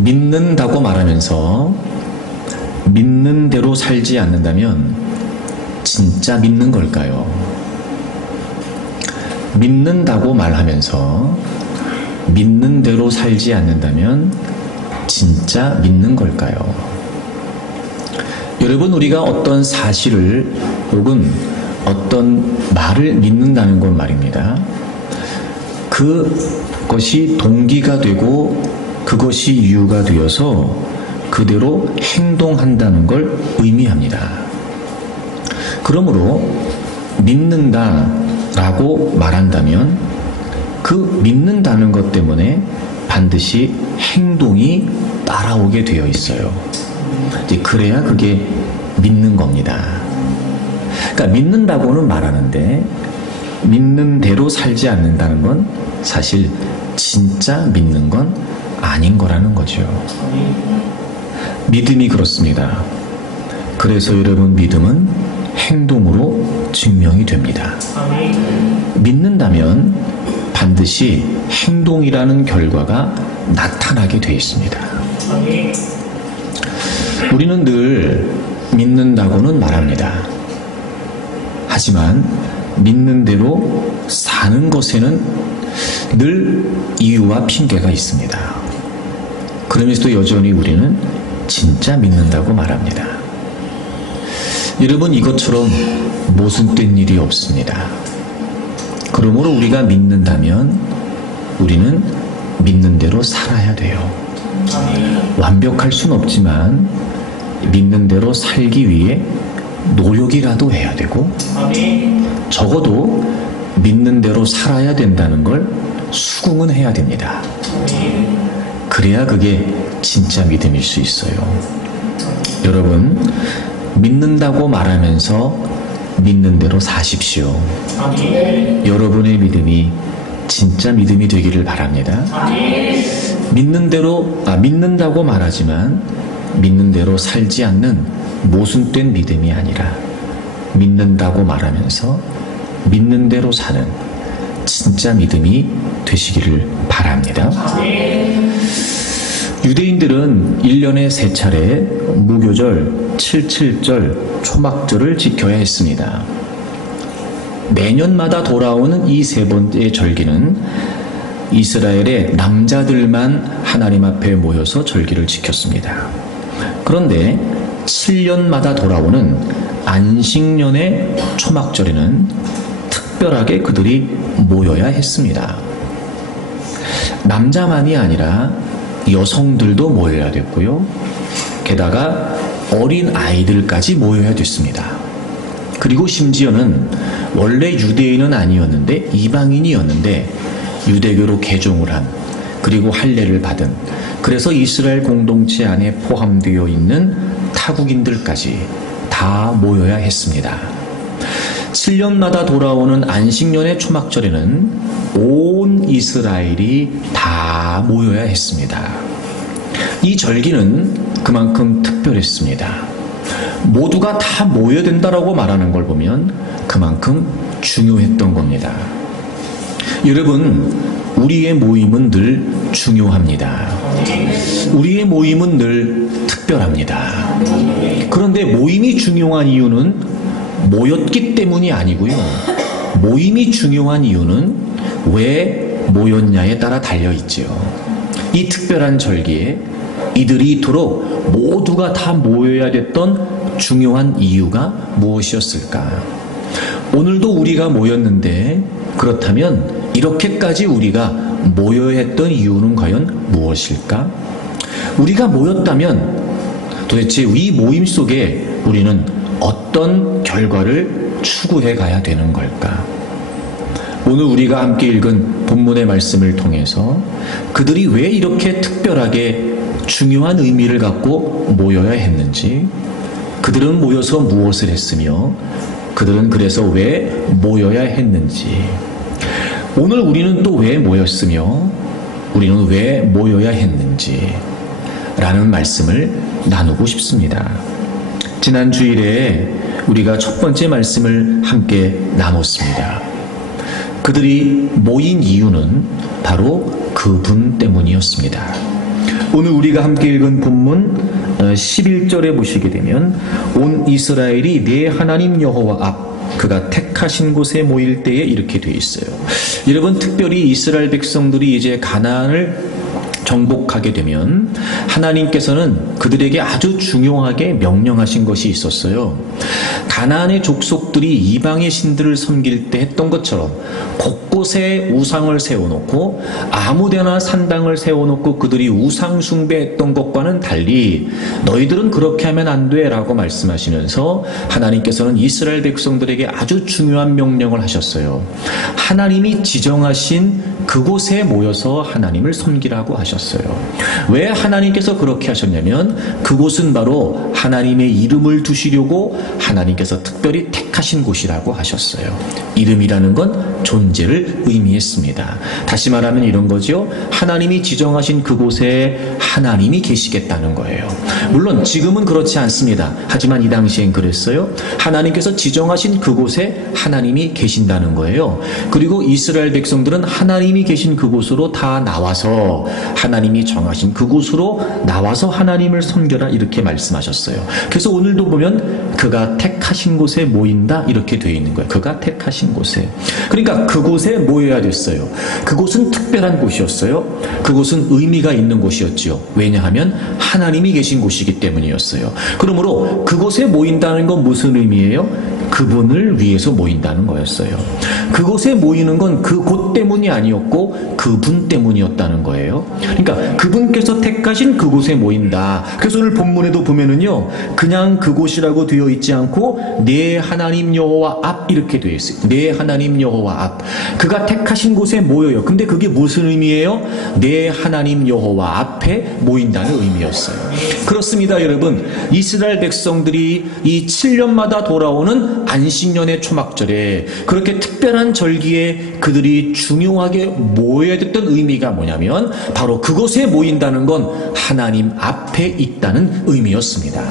믿는다고 말하면서 믿는 대로 살지 않는다면 진짜 믿는 걸까요? 믿는다고 말하면서 믿는 대로 살지 않는다면 진짜 믿는 걸까요? 여러분, 우리가 어떤 사실을 혹은 어떤 말을 믿는다는 건 말입니다. 그것이 동기가 되고 그것이 이유가 되어서 그대로 행동한다는 걸 의미합니다. 그러므로 믿는다라고 말한다면 그 믿는다는 것 때문에 반드시 행동이 따라오게 되어 있어요. 이제 그래야 그게 믿는 겁니다. 그러니까 믿는다고는 말하는데 믿는 대로 살지 않는다는 건 사실 진짜 믿는 건 아닌 거라는 거죠. 믿음이 그렇습니다. 그래서 여러분, 믿음은 행동으로 증명이 됩니다. 믿는다면 반드시 행동이라는 결과가 나타나게 되어 있습니다. 우리는 늘 믿는다고는 말합니다. 하지만 믿는 대로 사는 것에는 늘 이유와 핑계가 있습니다. 그러면서도 여전히 우리는 진짜 믿는다고 말합니다. 여러분, 이것처럼 모순된 일이 없습니다. 그러므로 우리가 믿는다면 우리는 믿는 대로 살아야 돼요. 완벽할 순 없지만 믿는 대로 살기 위해 노력이라도 해야 되고 적어도 믿는 대로 살아야 된다는 걸 수긍은 해야 됩니다. 그래야 그게 진짜 믿음일 수 있어요. 여러분, 믿는다고 말하면서 믿는 대로 사십시오. 여러분의 믿음이 진짜 믿음이 되기를 바랍니다. 믿는다고 말하지만 믿는 대로 살지 않는 모순된 믿음이 아니라 믿는다고 말하면서 믿는 대로 사는 진짜 믿음이 되시기를 바랍니다. 유대인들은 1년에 3차례 무교절, 77절, 초막절을 지켜야 했습니다. 매년마다 돌아오는 이 3번째 절기는 이스라엘의 남자들만 하나님 앞에 모여서 절기를 지켰습니다. 그런데 7년마다 돌아오는 안식년의 초막절에는 특별하게 그들이 모여야 했습니다. 남자만이 아니라 여성들도 모여야 됐고요. 게다가 어린 아이들까지 모여야 됐습니다. 그리고 심지어는 원래 유대인은 아니었는데 이방인이었는데 유대교로 개종을 한, 그리고 할례를 받은, 그래서 이스라엘 공동체 안에 포함되어 있는 타국인들까지 다 모여야 했습니다. 7년마다 돌아오는 안식년의 초막절에는 온 이스라엘이 다 모여야 했습니다. 이 절기는 그만큼 특별했습니다. 모두가 다 모여야 된다라고 말하는 걸 보면 그만큼 중요했던 겁니다. 여러분, 우리의 모임은 늘 중요합니다. 우리의 모임은 늘 특별합니다. 그런데 모임이 중요한 이유는 모였기 때문이 아니고요. 모임이 중요한 이유는 왜 모였냐에 따라 달려있죠. 이 특별한 절기에 이들이 이토록 모두가 다 모여야 됐던 중요한 이유가 무엇이었을까? 오늘도 우리가 모였는데 그렇다면 이렇게까지 우리가 모여야 했던 이유는 과연 무엇일까? 우리가 모였다면 도대체 이 모임 속에 우리는 어떤 결과를 추구해 가야 되는 걸까? 오늘 우리가 함께 읽은 본문의 말씀을 통해서 그들이 왜 이렇게 특별하게 중요한 의미를 갖고 모여야 했는지, 그들은 모여서 무엇을 했으며 그들은 그래서 왜 모여야 했는지, 오늘 우리는 또 왜 모였으며 우리는 왜 모여야 했는지 라는 말씀을 나누고 싶습니다. 지난 주일에 우리가 첫 번째 말씀을 함께 나눴습니다. 그들이 모인 이유는 바로 그분 때문이었습니다. 오늘 우리가 함께 읽은 본문 11절에 보시게 되면 온 이스라엘이 내 하나님 여호와 앞 그가 택하신 곳에 모일 때에 이렇게 돼 있어요. 여러분, 특별히 이스라엘 백성들이 이제 가나안을 정복하게 되면 하나님께서는 그들에게 아주 중요하게 명령하신 것이 있었어요. 가나안의 족속들이 이방의 신들을 섬길 때 했던 것처럼 곳곳에 우상을 세워놓고 아무데나 산당을 세워놓고 그들이 우상 숭배했던 것과는 달리 너희들은 그렇게 하면 안 돼 라고 말씀하시면서 하나님께서는 이스라엘 백성들에게 아주 중요한 명령을 하셨어요. 하나님이 지정하신 그곳에 모여서 하나님을 섬기라고 하셨어요. 왜 하나님께서 그렇게 하셨냐면 그곳은 바로 하나님의 이름을 두시려고 하나님께서 특별히 택하신 곳이라고 하셨어요. 이름이라는 건 존재를 의미했습니다. 다시 말하면 이런 거죠. 하나님이 지정하신 그곳에 하나님이 계시겠다는 거예요. 물론 지금은 그렇지 않습니다. 하지만 이 당시엔 그랬어요. 하나님께서 지정하신 그곳에 하나님이 계신다는 거예요. 그리고 이스라엘 백성들은 하나님이 계신 그곳으로 다 나와서 하나님이 정하신 그곳으로 나와서 하나님을 섬겨라 이렇게 말씀하셨어요. 그래서 오늘도 보면 그가 택하신 곳에 모인다 이렇게 되어 있는 거예요. 그가 택하신 곳에. 그러니까 그곳에 모여야 됐어요. 그곳은 특별한 곳이었어요. 그곳은 의미가 있는 곳이었지요. 왜냐하면 하나님이 계신 곳이기 때문이었어요. 그러므로 그곳에 모인다는 건 무슨 의미예요? 그분을 위해서 모인다는 거였어요. 그곳에 모이는 건 그 곳 때문이 아니었고 그분 때문이었다는 거예요. 그러니까 그분께서 택하신 그곳에 모인다. 그래서 오늘 본문에도 보면은요, 그냥 그곳이라고 되어 있지 않고 내 하나님 여호와 앞 이렇게 되어 있어요. 내 하나님 여호와 앞. 그가 택하신 곳에 모여요. 근데 그게 무슨 의미예요? 내 하나님 여호와 앞에 모인다는 의미였어요. 그렇습니다, 여러분. 이스라엘 백성들이 이 7년마다 돌아오는 안식년의 초막절에 그렇게 특별한 절기에 그들이 중요하게 모여야 됐던 의미가 뭐냐면 바로 그곳에 모인다는 건 하나님 앞에 있다는 의미였습니다.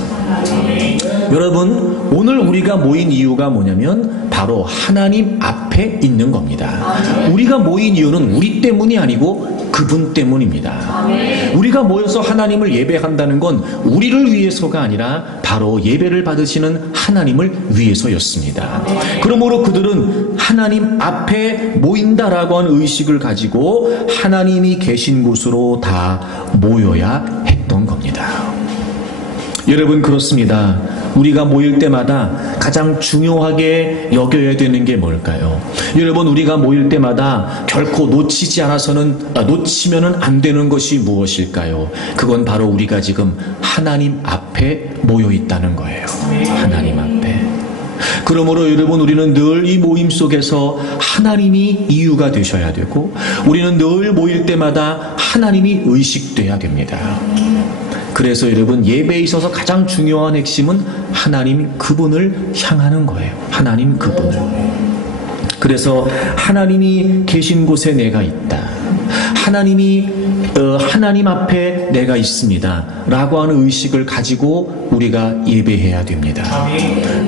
여러분, 오늘 우리가 모인 이유가 뭐냐면 바로 하나님 앞에 있는 겁니다. 우리가 모인 이유는 우리 때문이 아니고 그분 때문입니다. 우리가 모여서 하나님을 예배한다는 건 우리를 위해서가 아니라 바로 예배를 받으시는 하나님을 위해서였습니다. 그러므로 그들은 하나님 앞에 모인다라고 하는 의식을 가지고 하나님이 계신 곳으로 다 모여야 했던 겁니다. 여러분, 그렇습니다. 우리가 모일 때마다 가장 중요하게 여겨야 되는 게 뭘까요? 여러분, 우리가 모일 때마다 결코 놓치면은 안 되는 것이 무엇일까요? 그건 바로 우리가 지금 하나님 앞에 모여 있다는 거예요. 하나님 앞에. 그러므로 여러분, 우리는 늘 이 모임 속에서 하나님이 이유가 되셔야 되고 우리는 늘 모일 때마다 하나님이 의식돼야 됩니다. 그래서 여러분, 예배에 있어서 가장 중요한 핵심은 하나님 그분을 향하는 거예요. 하나님 그분을. 그래서 하나님이 계신 곳에 내가 있다. 하나님 앞에 내가 있습니다 라고 하는 의식을 가지고 우리가 예배해야 됩니다.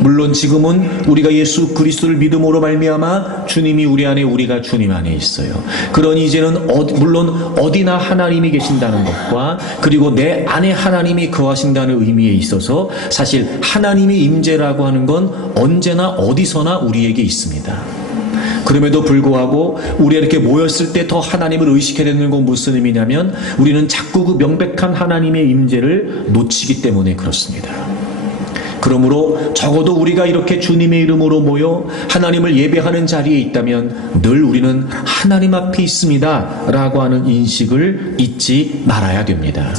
물론 지금은 우리가 예수 그리스도를 믿음으로 말미암아 주님이 우리 안에, 우리가 주님 안에 있어요. 그러니 이제는 물론 어디나 하나님이 계신다는 것과 그리고 내 안에 하나님이 거하신다는 의미에 있어서 사실 하나님의 임재라고 하는 건 언제나 어디서나 우리에게 있습니다. 그럼에도 불구하고 우리가 이렇게 모였을 때 더 하나님을 의식해야 되는 건 무슨 의미냐면 우리는 자꾸 그 명백한 하나님의 임재를 놓치기 때문에 그렇습니다. 그러므로 적어도 우리가 이렇게 주님의 이름으로 모여 하나님을 예배하는 자리에 있다면 늘 우리는 하나님 앞에 있습니다 라고 하는 인식을 잊지 말아야 됩니다.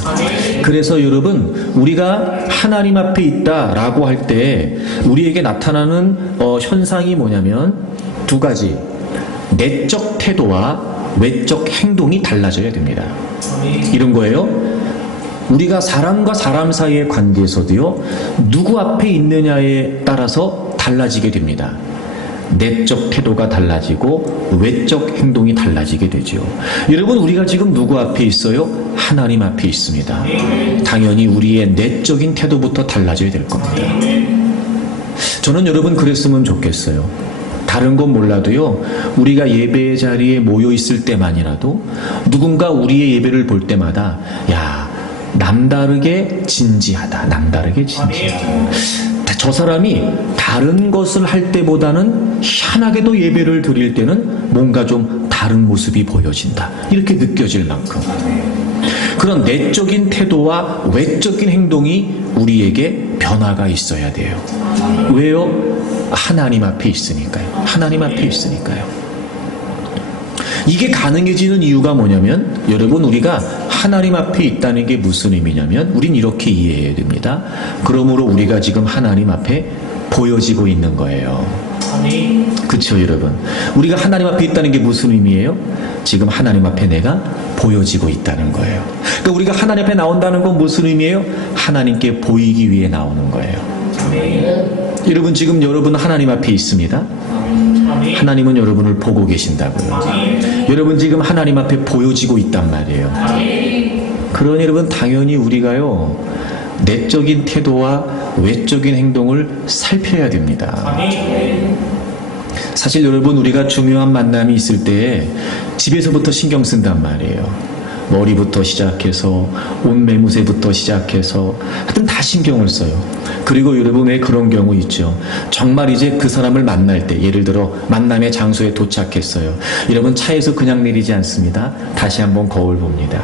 그래서 여러분, 우리가 하나님 앞에 있다라고 할 때 우리에게 나타나는 현상이 뭐냐면 두 가지, 내적 태도와 외적 행동이 달라져야 됩니다. 이런 거예요. 우리가 사람과 사람 사이의 관계에서도요, 누구 앞에 있느냐에 따라서 달라지게 됩니다. 내적 태도가 달라지고 외적 행동이 달라지게 되죠. 여러분, 우리가 지금 누구 앞에 있어요? 하나님 앞에 있습니다. 당연히 우리의 내적인 태도부터 달라져야 될 겁니다. 저는 여러분 그랬으면 좋겠어요. 다른 건 몰라도요, 우리가 예배 자리에 모여 있을 때만이라도 누군가 우리의 예배를 볼 때마다 야, 남다르게 진지하다. 남다르게 진지하다. 저 사람이 다른 것을 할 때보다는 희한하게도 예배를 드릴 때는 뭔가 좀 다른 모습이 보여진다. 이렇게 느껴질 만큼 그런 내적인 태도와 외적인 행동이 우리에게 변화가 있어야 돼요. 왜요? 하나님 앞에 있으니까요. 하나님 앞에 있으니까요. 이게 가능해지는 이유가 뭐냐면 여러분 우리가 하나님 앞에 있다는 게 무슨 의미냐면 우린 이렇게 이해해야 됩니다. 그러므로 우리가 지금 하나님 앞에 보여지고 있는 거예요. 그렇죠 여러분? 우리가 하나님 앞에 있다는 게 무슨 의미예요? 지금 하나님 앞에 내가 보여지고 있다는 거예요. 그러니까 우리가 하나님 앞에 나온다는 건 무슨 의미예요? 하나님께 보이기 위해 나오는 거예요. 여러분 지금 여러분 하나님 앞에 있습니다. 하나님은 여러분을 보고 계신다고요. 여러분 지금 하나님 앞에 보여지고 있단 말이에요. 그러니 여러분 당연히 우리가요 내적인 태도와 외적인 행동을 살펴야 됩니다. 사실 여러분 우리가 중요한 만남이 있을 때 집에서부터 신경 쓴단 말이에요. 머리부터 시작해서 옷 매무새부터 시작해서 하여튼 다 신경을 써요. 그리고 여러분 왜 그런 경우 있죠. 정말 이제 그 사람을 만날 때 예를 들어 만남의 장소에 도착했어요. 여러분 차에서 그냥 내리지 않습니다. 다시 한번 거울 봅니다.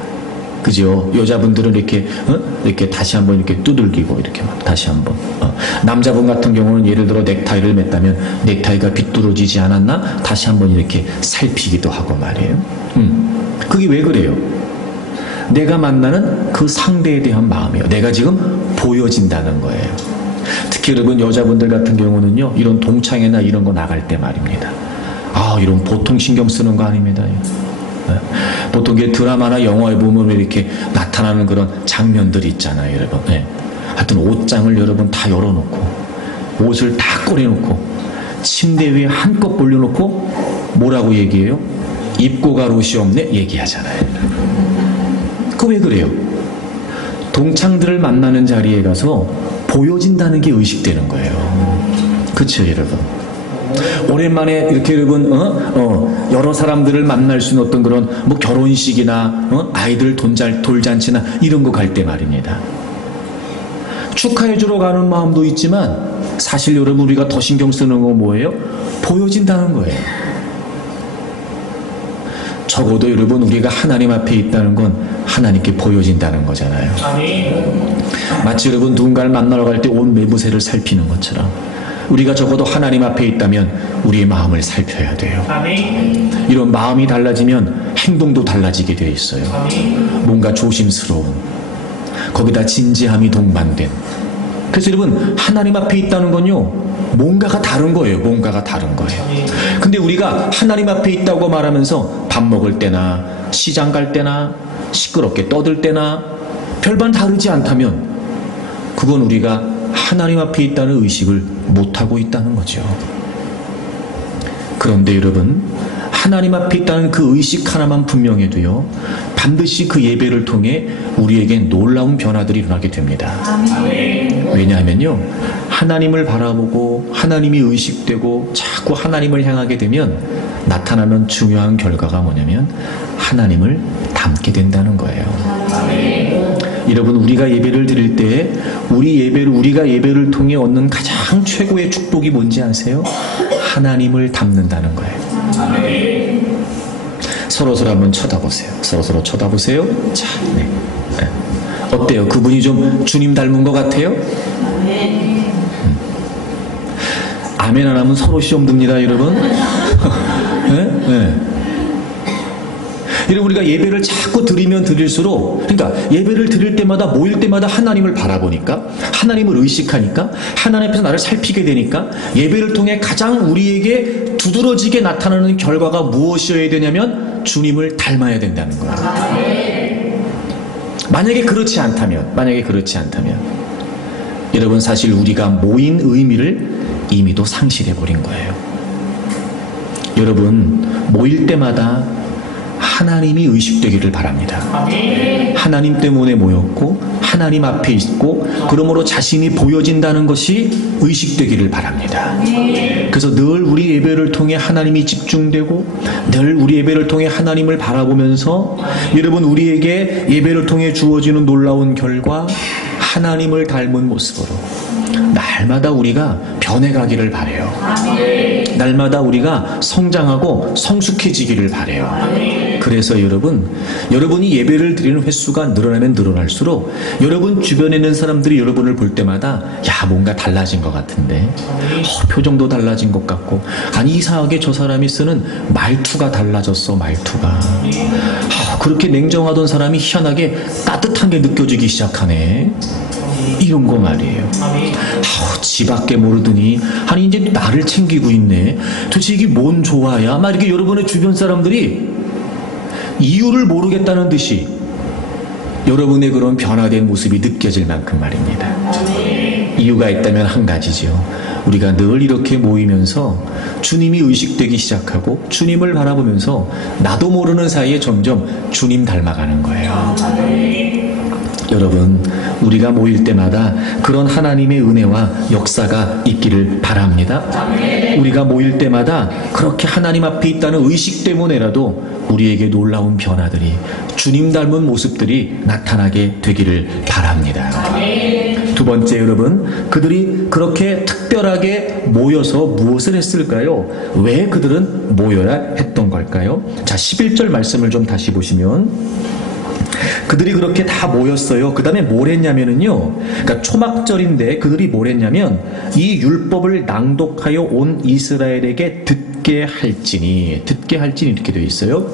그죠? 여자분들은 이렇게 다시 한번 이렇게 두들기고 이렇게 막 다시 한번. 남자분 같은 경우는 예를 들어 넥타이를 맸다면 넥타이가 비뚤어지지 않았나? 다시 한번 이렇게 살피기도 하고 말이에요. 그게 왜 그래요? 내가 만나는 그 상대에 대한 마음이에요. 내가 지금 보여진다는 거예요. 특히 여러분 여자분들 같은 경우는요. 이런 동창회나 이런 거 나갈 때 말입니다. 이런 보통 신경 쓰는 거 아닙니다. 보통 드라마나 영화에 보면 이렇게 나타나는 그런 장면들이 있잖아요, 여러분. 하여튼 옷장을 여러분 다 열어놓고 옷을 다 꺼내놓고 침대 위에 한껏 올려놓고 뭐라고 얘기해요? 입고 갈 옷이 없네? 얘기하잖아요. 그 왜 그래요? 동창들을 만나는 자리에 가서 보여진다는 게 의식되는 거예요. 그쵸 여러분? 오랜만에 이렇게 여러분 여러 사람들을 만날 수 있는 어떤 그런 뭐 결혼식이나 아이들 돌잔치나 이런 거 갈 때 말입니다. 축하해 주러 가는 마음도 있지만 사실 여러분 우리가 더 신경 쓰는 건 뭐예요? 보여진다는 거예요. 적어도 여러분 우리가 하나님 앞에 있다는 건 하나님께 보여진다는 거잖아요. 마치 여러분 누군가를 만나러 갈 때 온 매부새를 살피는 것처럼 우리가 적어도 하나님 앞에 있다면 우리의 마음을 살펴야 돼요. 이런 마음이 달라지면 행동도 달라지게 되어 있어요. 뭔가 조심스러운 거기다 진지함이 동반된. 그래서 여러분 하나님 앞에 있다는 건요 뭔가가 다른 거예요. 뭔가가 다른 거예요. 근데 우리가 하나님 앞에 있다고 말하면서 밥 먹을 때나 시장 갈 때나 시끄럽게 떠들 때나 별반 다르지 않다면 그건 우리가 하나님 앞에 있다는 의식을 못하고 있다는 거죠. 그런데 여러분 하나님 앞에 있다는 그 의식 하나만 분명해도요 반드시 그 예배를 통해 우리에게 놀라운 변화들이 일어나게 됩니다. 왜냐하면요 하나님을 바라보고 하나님이 의식되고 자꾸 하나님을 향하게 되면 나타나는 중요한 결과가 뭐냐면 하나님을 닮게 된다는 거예요. 여러분 우리가 예배를 드릴 때 우리가 예배를 통해 얻는 가장 최고의 축복이 뭔지 아세요? 하나님을 닮는다는 거예요. 서로서로 한번 쳐다보세요. 서로서로 쳐다보세요. 자, 네. 어때요? 그분이 좀 주님 닮은 것 같아요? 아멘 안 하면 서로 시험 듭니다, 여러분. 네? 여러분 우리가 예배를 자꾸 드리면 드릴수록 그러니까 예배를 드릴 때마다 모일 때마다 하나님을 바라보니까 하나님을 의식하니까 하나님 앞에서 나를 살피게 되니까 예배를 통해 가장 우리에게 두드러지게 나타나는 결과가 무엇이어야 되냐면 주님을 닮아야 된다는 거예요. 만약에 그렇지 않다면 여러분 사실 우리가 모인 의미를 이미도 상실해버린 거예요. 여러분 모일 때마다 하나님이 의식되기를 바랍니다. 하나님 때문에 모였고 하나님 앞에 있고 그러므로 자신이 보여진다는 것이 의식되기를 바랍니다. 그래서 늘 우리 예배를 통해 하나님이 집중되고 늘 우리 예배를 통해 하나님을 바라보면서 여러분 우리에게 예배를 통해 주어지는 놀라운 결과 하나님을 닮은 모습으로 날마다 우리가 변해가기를 바라요. 날마다 우리가 성장하고 성숙해지기를 바라요. 그래서 여러분이 예배를 드리는 횟수가 늘어나면 늘어날수록 여러분 주변에 있는 사람들이 여러분을 볼 때마다 야 뭔가 달라진 것 같은데 표정도 달라진 것 같고 아니 이상하게 저 사람이 쓰는 말투가 달라졌어. 말투가 그렇게 냉정하던 사람이 희한하게 따뜻한 게 느껴지기 시작하네. 이런 거 말이에요. 지 밖에 모르더니 아니 이제 나를 챙기고 있네. 도대체 이게 뭔 조화야? 막 이렇게 여러분의 주변 사람들이 이유를 모르겠다는 듯이 여러분의 그런 변화된 모습이 느껴질 만큼 말입니다. 이유가 있다면 한 가지죠. 우리가 늘 이렇게 모이면서 주님이 의식되기 시작하고 주님을 바라보면서 나도 모르는 사이에 점점 주님 닮아가는 거예요. 여러분 우리가 모일 때마다 그런 하나님의 은혜와 역사가 있기를 바랍니다. 우리가 모일 때마다 그렇게 하나님 앞에 있다는 의식 때문에라도 우리에게 놀라운 변화들이 주님 닮은 모습들이 나타나게 되기를 바랍니다. 두 번째 여러분 그들이 그렇게 특별하게 모여서 무엇을 했을까요? 왜 그들은 모여야 했던 걸까요? 자 11절 말씀을 좀 다시 보시면 그들이 그렇게 다 모였어요. 그 다음에 뭘 했냐면은요. 그러니까 초막절인데 그들이 뭘 했냐면 이 율법을 낭독하여 온 이스라엘에게 듣게 할지니 이렇게 되어 있어요.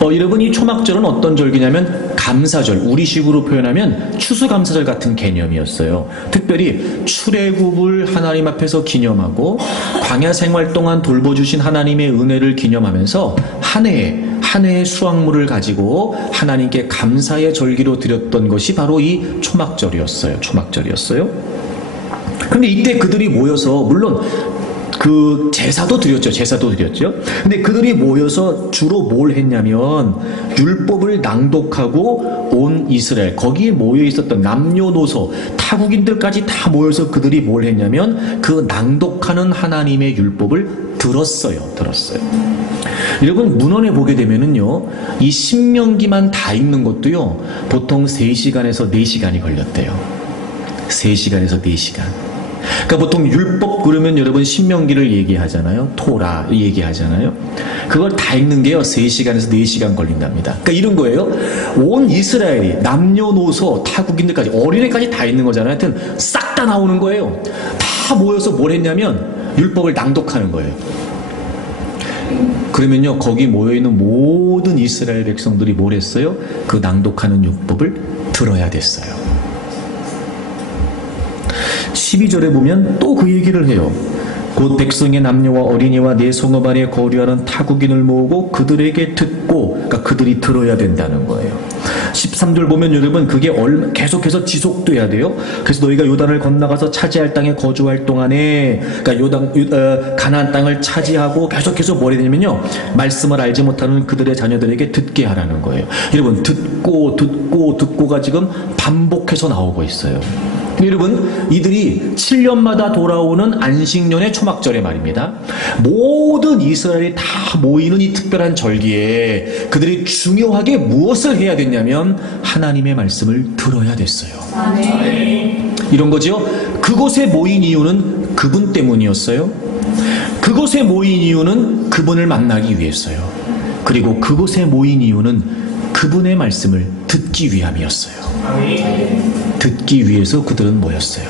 여러분 이 초막절은 어떤 절기냐면 감사절, 우리식으로 표현하면 추수감사절 같은 개념이었어요. 특별히 출애굽을 하나님 앞에서 기념하고 광야 생활 동안 돌보주신 하나님의 은혜를 기념하면서 한 해의 수확물을 가지고 하나님께 감사의 절기로 드렸던 것이 바로 이 초막절이었어요. 근데 이때 그들이 모여서 물론 그 제사도 드렸죠. 근데 그들이 모여서 주로 뭘 했냐면 율법을 낭독하고 온 이스라엘 거기에 모여 있었던 남녀노소 타국인들까지 다 모여서 그들이 뭘 했냐면 그 낭독하는 하나님의 율법을 들었어요. 여러분 문헌에 보게 되면은요 이 신명기만 다 읽는 것도요 보통 3시간에서 4시간이 걸렸대요. 3시간에서 4시간. 그러니까 보통 율법 그러면 여러분 신명기를 얘기하잖아요. 토라 얘기하잖아요. 그걸 다 읽는 게요 3시간에서 4시간 걸린답니다. 그러니까 이런 거예요. 온 이스라엘이 남녀노소 타국인들까지 어린애까지 다 있는 거잖아요. 하여튼 싹 다 나오는 거예요. 다 모여서 뭘 했냐면 율법을 낭독하는 거예요. 그러면요 거기 모여있는 모든 이스라엘 백성들이 뭘 했어요? 그 낭독하는 율법을 들어야 됐어요. 12절에 보면 또 그 얘기를 해요. 곧 백성의 남녀와 어린이와 내 성읍 안에 거류하는 타국인을 모으고 그들에게 듣고 그러니까 그들이 들어야 된다는 거예요. 13절 보면 여러분 그게 계속해서 지속돼야 돼요. 그래서 너희가 요단을 건너가서 차지할 땅에 거주할 동안에 그러니까 가나안 땅을 차지하고 계속해서 뭘 해야 되냐면요 말씀을 알지 못하는 그들의 자녀들에게 듣게 하라는 거예요. 여러분 듣고가 지금 반복해서 나오고 있어요. 여러분 이들이 7년마다 돌아오는 안식년의 초막절에 말입니다. 모든 이스라엘이 다 모이는 이 특별한 절기에 그들이 중요하게 무엇을 해야 됐냐면 하나님의 말씀을 들어야 됐어요. 이런 거죠. 그곳에 모인 이유는 그분 때문이었어요. 그곳에 모인 이유는 그분을 만나기 위해서요. 그리고 그곳에 모인 이유는 그분의 말씀을 듣기 위함이었어요. 듣기 위해서 그들은 모였어요.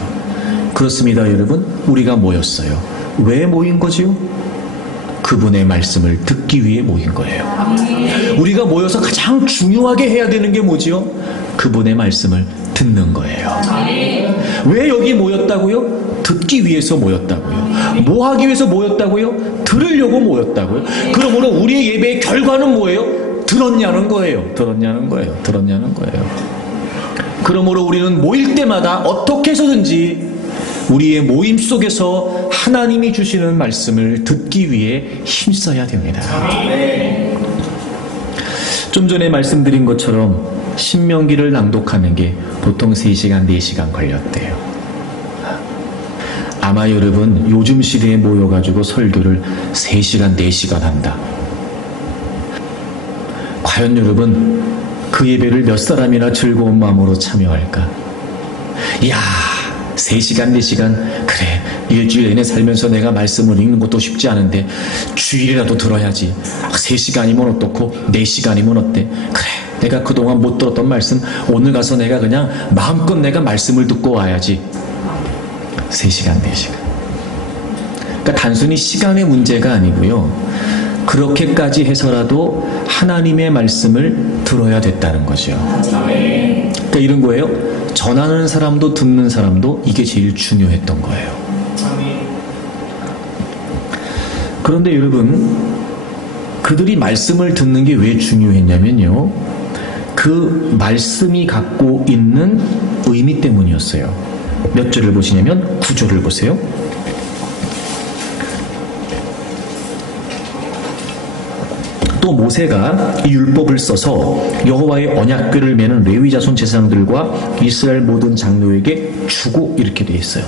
그렇습니다 여러분. 우리가 모였어요. 왜 모인 거지요? 그분의 말씀을 듣기 위해 모인 거예요. 우리가 모여서 가장 중요하게 해야 되는 게 뭐지요? 그분의 말씀을 듣는 거예요. 왜 여기 모였다고요? 듣기 위해서 모였다고요. 뭐 하기 위해서 모였다고요? 들으려고 모였다고요. 그러므로 우리의 예배의 결과는 뭐예요? 들었냐는 거예요. 그러므로 우리는 모일 때마다 어떻게 해서든지 우리의 모임 속에서 하나님이 주시는 말씀을 듣기 위해 힘써야 됩니다. 좀 전에 말씀드린 것처럼 신명기를 낭독하는 게 보통 3시간, 4시간 걸렸대요. 아마 여러분 요즘 시대에 모여가지고 설교를 3시간, 4시간 한다. 과연 여러분 그 예배를 몇 사람이나 즐거운 마음으로 참여할까? 이야, 3시간, 4시간, 그래, 일주일 내내 살면서 내가 말씀을 읽는 것도 쉽지 않은데 주일이라도 들어야지. 3시간이면 어떻고 4시간이면 어때? 그래, 내가 그동안 못 들었던 말씀 오늘 가서 내가 그냥 마음껏 내가 말씀을 듣고 와야지. 3시간, 4시간. 그러니까 단순히 시간의 문제가 아니고요, 그렇게까지 해서라도 하나님의 말씀을 들어야 됐다는 거죠. 그러니까 이런 거예요. 전하는 사람도 듣는 사람도 이게 제일 중요했던 거예요. 그런데 여러분, 그들이 말씀을 듣는 게 왜 중요했냐면요, 그 말씀이 갖고 있는 의미 때문이었어요. 몇 절을 보시냐면 9절을 보세요. 또 모세가 이 율법을 써서 여호와의 언약궤를 매는 레위 자손 제사장들과 이스라엘 모든 장로에게 주고, 이렇게 돼 있어요.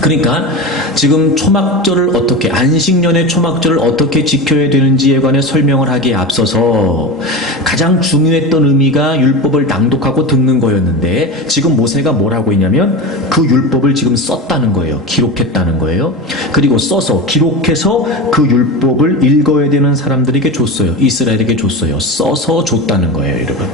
그러니까 지금 초막절을 어떻게, 안식년의 초막절을 어떻게 지켜야 되는지에 관해 설명을 하기에 앞서서 가장 중요했던 의미가 율법을 낭독하고 듣는 거였는데, 지금 모세가 뭐라고 했냐면 그 율법을 지금 썼다는 거예요. 기록했다는 거예요. 그리고 써서 기록해서 그 율법을 읽어야 되는 사람들에게 줬어요. 이스라엘에게 줬어요. 써서 줬다는 거예요, 여러분.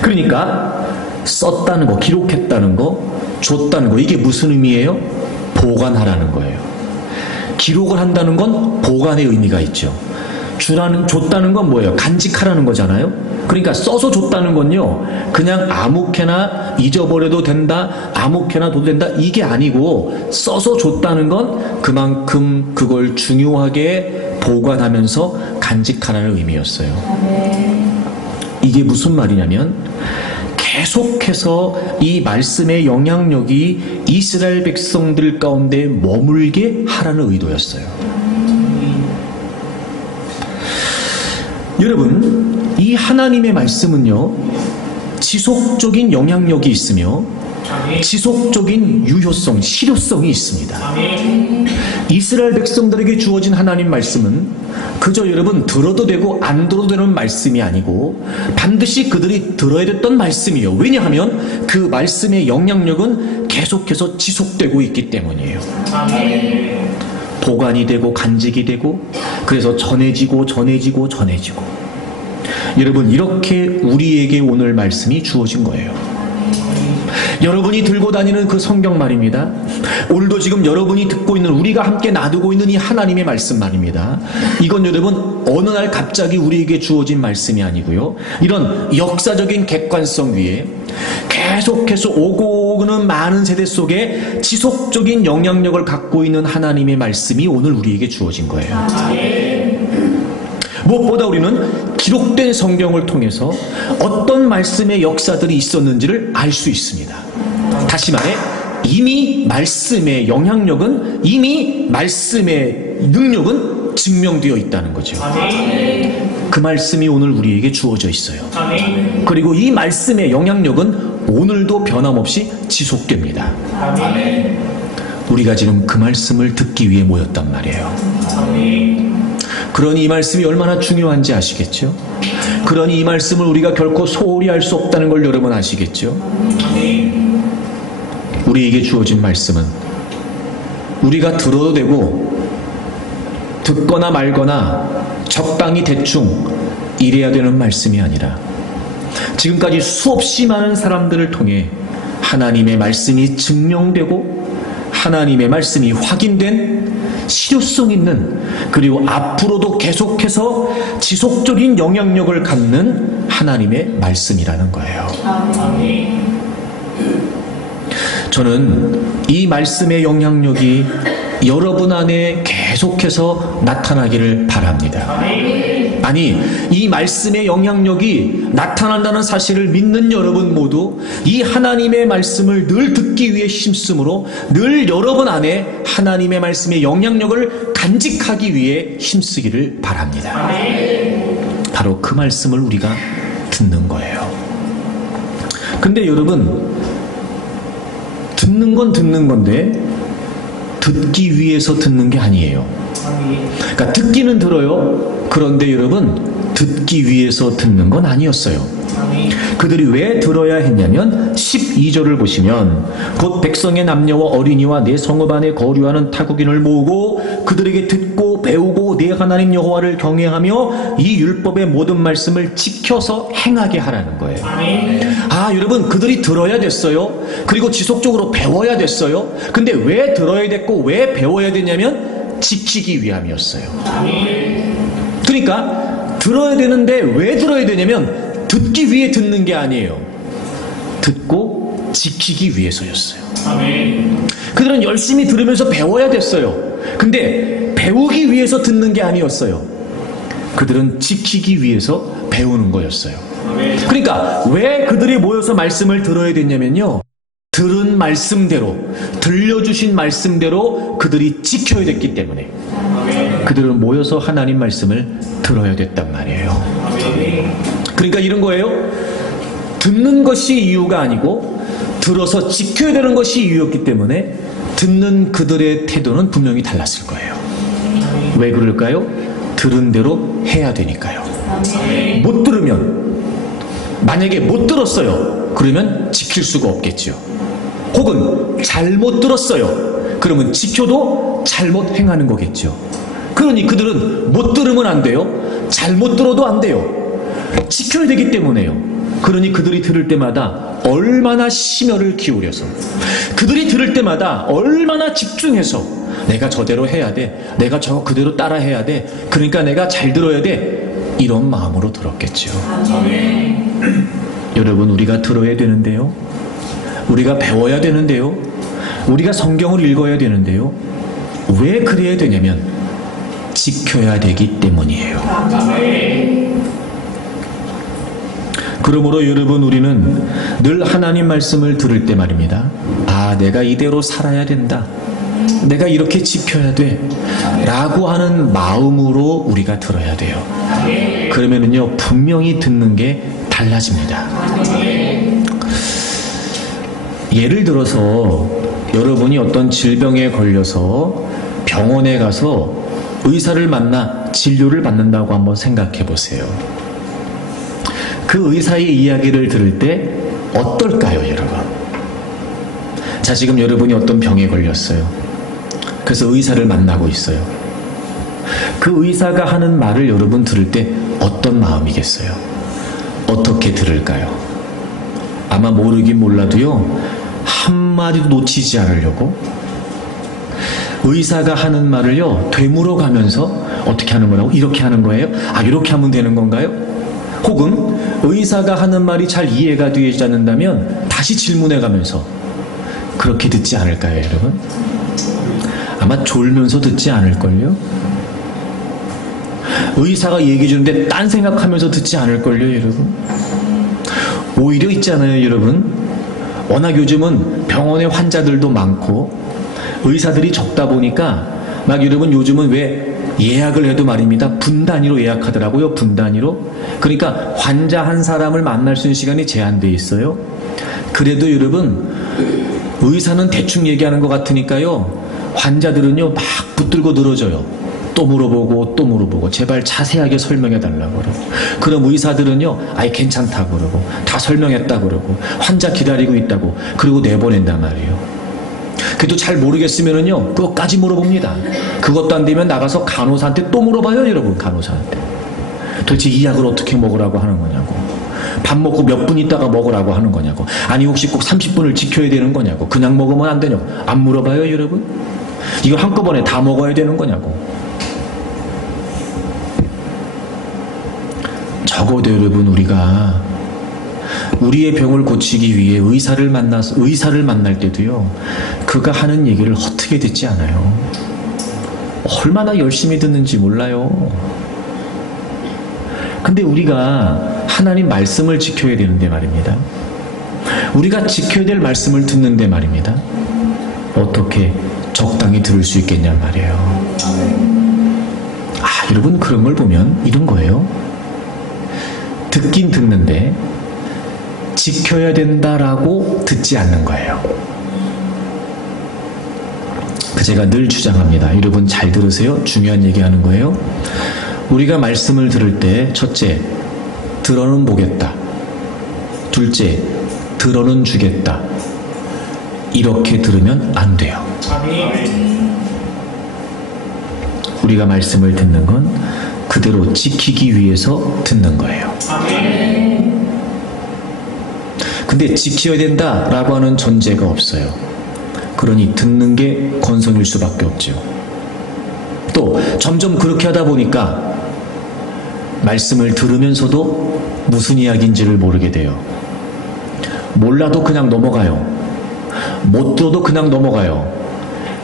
그러니까 썼다는 거, 기록했다는 거, 줬다는 거, 이게 무슨 의미예요? 보관하라는 거예요. 기록을 한다는 건 보관의 의미가 있죠. 줬다는 건 뭐예요? 간직하라는 거잖아요. 그러니까 써서 줬다는 건요, 그냥 아무렇게나 잊어버려도 된다, 아무렇게나 둬도 된다, 이게 아니고, 써서 줬다는 건 그만큼 그걸 중요하게 보관하면서 간직하라는 의미였어요. 이게 무슨 말이냐면, 계속해서 이 말씀의 영향력이 이스라엘 백성들 가운데 머물게 하라는 의도였어요. 여러분, 이 하나님의 말씀은요, 지속적인 영향력이 있으며 지속적인 유효성, 실효성이 있습니다. 이스라엘 백성들에게 주어진 하나님 말씀은 그저 여러분 들어도 되고 안 들어도 되는 말씀이 아니고 반드시 그들이 들어야 됐던 말씀이에요. 왜냐하면 그 말씀의 영향력은 계속해서 지속되고 있기 때문이에요. 보관이 되고 간직이 되고, 그래서 전해지고 여러분, 이렇게 우리에게 오늘 말씀이 주어진 거예요. 여러분이 들고 다니는 그 성경 말입니다. 오늘도 지금 여러분이 듣고 있는, 우리가 함께 놔두고 있는 이 하나님의 말씀 말입니다. 이건 여러분 어느 날 갑자기 우리에게 주어진 말씀이 아니고요, 이런 역사적인 객관성 위에 계속해서 오고 오는 많은 세대 속에 지속적인 영향력을 갖고 있는 하나님의 말씀이 오늘 우리에게 주어진 거예요. 무엇보다 우리는 기록된 성경을 통해서 어떤 말씀의 역사들이 있었는지를 알 수 있습니다. 다시 말해, 이미 말씀의 영향력은, 이미 말씀의 능력은 증명되어 있다는 거죠. 그 말씀이 오늘 우리에게 주어져 있어요. 그리고 이 말씀의 영향력은 오늘도 변함없이 지속됩니다. 우리가 지금 그 말씀을 듣기 위해 모였단 말이에요. 그러니 이 말씀이 얼마나 중요한지 아시겠죠? 그러니 이 말씀을 우리가 결코 소홀히 할 수 없다는 걸 여러분 아시겠죠? 우리에게 주어진 말씀은 우리가 들어도 되고 듣거나 말거나 적당히 대충 이래야 되는 말씀이 아니라, 지금까지 수없이 많은 사람들을 통해 하나님의 말씀이 증명되고 하나님의 말씀이 확인된 실효성 있는, 그리고 앞으로도 계속해서 지속적인 영향력을 갖는 하나님의 말씀이라는 거예요. 저는 이 말씀의 영향력이 여러분 안에 계속해서 나타나기를 바랍니다. 아니, 이 말씀의 영향력이 나타난다는 사실을 믿는 여러분 모두 이 하나님의 말씀을 늘 듣기 위해 힘쓰므로 늘 여러분 안에 하나님의 말씀의 영향력을 간직하기 위해 힘쓰기를 바랍니다. 바로 그 말씀을 우리가 듣는 거예요. 근데 여러분, 듣는 건 듣는 건데 듣기 위해서 듣는 게 아니에요. 그러니까 듣기는 들어요. 그런데 여러분, 듣기 위해서 듣는 건 아니었어요. 그들이 왜 들어야 했냐면 12절을 보시면 곧 백성의 남녀와 어린이와 내 성읍 안에 거류하는 타국인을 모으고 그들에게 듣고 배우고 내 하나님 여호와를 경외하며 이 율법의 모든 말씀을 지켜서 행하게 하라는 거예요. 아, 여러분, 그들이 들어야 됐어요. 그리고 지속적으로 배워야 됐어요. 근데 왜 들어야 됐고 왜 배워야 됐냐면 지키기 위함이었어요. 그러니까 들어야 되는데 왜 들어야 되냐면 듣기 위해 듣는 게 아니에요. 듣고 지키기 위해서였어요. 그들은 열심히 들으면서 배워야 됐어요. 근데 배우기 위해서 듣는 게 아니었어요. 그들은 지키기 위해서 배우는 거였어요. 그러니까 왜 그들이 모여서 말씀을 들어야 됐냐면요, 들은 말씀대로, 들려주신 말씀대로 그들이 지켜야 됐기 때문에 그들은 모여서 하나님 말씀을 들어야 됐단 말이에요. 그러니까 이런 거예요. 듣는 것이 이유가 아니고 들어서 지켜야 되는 것이 이유였기 때문에 듣는 그들의 태도는 분명히 달랐을 거예요. 왜 그럴까요? 들은 대로 해야 되니까요. 못 들으면, 만약에 못 들었어요, 그러면 지킬 수가 없겠죠. 혹은 잘못 들었어요, 그러면 지켜도 잘못 행하는 거겠죠. 그러니 그들은 못 들으면 안 돼요. 잘못 들어도 안 돼요. 지켜야 되기 때문에요. 그러니 그들이 들을 때마다 얼마나 심혈을 기울여서, 그들이 들을 때마다 얼마나 집중해서 내가 저대로 해야 돼, 내가 저 그대로 따라 해야 돼, 그러니까 내가 잘 들어야 돼, 이런 마음으로 들었겠죠. 여러분, 우리가 들어야 되는데요, 우리가 배워야 되는데요, 우리가 성경을 읽어야 되는데요, 왜 그래야 되냐면 지켜야 되기 때문이에요. 그러므로 여러분, 우리는 늘 하나님 말씀을 들을 때 말입니다, 아, 내가 이대로 살아야 된다, 내가 이렇게 지켜야 돼 라고 하는 마음으로 우리가 들어야 돼요. 그러면은요, 분명히 듣는 게 달라집니다. 예를 들어서 여러분이 어떤 질병에 걸려서 병원에 가서 의사를 만나 진료를 받는다고 한번 생각해 보세요. 그 의사의 이야기를 들을 때 어떨까요, 여러분? 자, 지금 여러분이 어떤 병에 걸렸어요. 그래서 의사를 만나고 있어요. 그 의사가 하는 말을 여러분 들을 때 어떤 마음이겠어요? 어떻게 들을까요? 아마 모르긴 몰라도요, 한마디도 놓치지 않으려고 의사가 하는 말을요, 되물어 가면서 어떻게 하는 거라고? 이렇게 하는 거예요? 아, 이렇게 하면 되는 건가요? 혹은 의사가 하는 말이 잘 이해가 되지 않는다면 다시 질문해 가면서 그렇게 듣지 않을까요, 여러분? 아마 졸면서 듣지 않을걸요? 의사가 얘기해 주는데 딴 생각하면서 듣지 않을걸요, 여러분? 오히려 있잖아요, 여러분. 워낙 요즘은 병원에 환자들도 많고 의사들이 적다 보니까 막 여러분, 요즘은 왜 예약을 해도 말입니다, 분 단위로 예약하더라고요. 분 단위로. 그러니까 환자 한 사람을 만날 수 있는 시간이 제한되어 있어요. 그래도 여러분, 의사는 대충 얘기하는 것 같으니까요, 환자들은요 막 붙들고 늘어져요. 또 물어보고 또 물어보고 제발 자세하게 설명해 달라고 그러고, 그럼 의사들은요 아예 괜찮다고 그러고 다 설명했다고 그러고 환자 기다리고 있다고 그리고 내보낸단 말이에요. 그래도 잘 모르겠으면은요 그것까지 물어봅니다. 그것도 안 되면 나가서 간호사한테 또 물어봐요, 여러분. 간호사한테 도대체 이 약을 어떻게 먹으라고 하는 거냐고, 밥 먹고 몇 분 있다가 먹으라고 하는 거냐고, 아니 혹시 꼭 30분을 지켜야 되는 거냐고, 그냥 먹으면 안 되냐고, 안 물어봐요, 여러분. 이거 한꺼번에 다 먹어야 되는 거냐고. 적어도 여러분, 우리가 우리의 병을 고치기 위해 의사를 만날 때도요, 그가 하는 얘기를 허투루 듣지 않아요. 얼마나 열심히 듣는지 몰라요. 근데 우리가 하나님 말씀을 지켜야 되는데 말입니다, 우리가 지켜야 될 말씀을 듣는데 말입니다, 어떻게 적당히 들을 수 있겠냔 말이에요. 아, 여러분, 그런 걸 보면 이런 거예요. 듣긴 듣는데 지켜야 된다라고 듣지 않는 거예요. 제가 늘 주장합니다. 여러분 잘 들으세요. 중요한 얘기하는 거예요. 우리가 말씀을 들을 때 첫째, 들어는 보겠다. 둘째, 들어는 주겠다. 이렇게 들으면 안 돼요. 우리가 말씀을 듣는 건 그대로 지키기 위해서 듣는 거예요. 근데 지켜야 된다라고 하는 전제가 없어요. 그러니 듣는 게 건성일 수밖에 없죠. 또 점점 그렇게 하다 보니까 말씀을 들으면서도 무슨 이야기인지를 모르게 돼요. 몰라도 그냥 넘어가요. 못 들어도 그냥 넘어가요.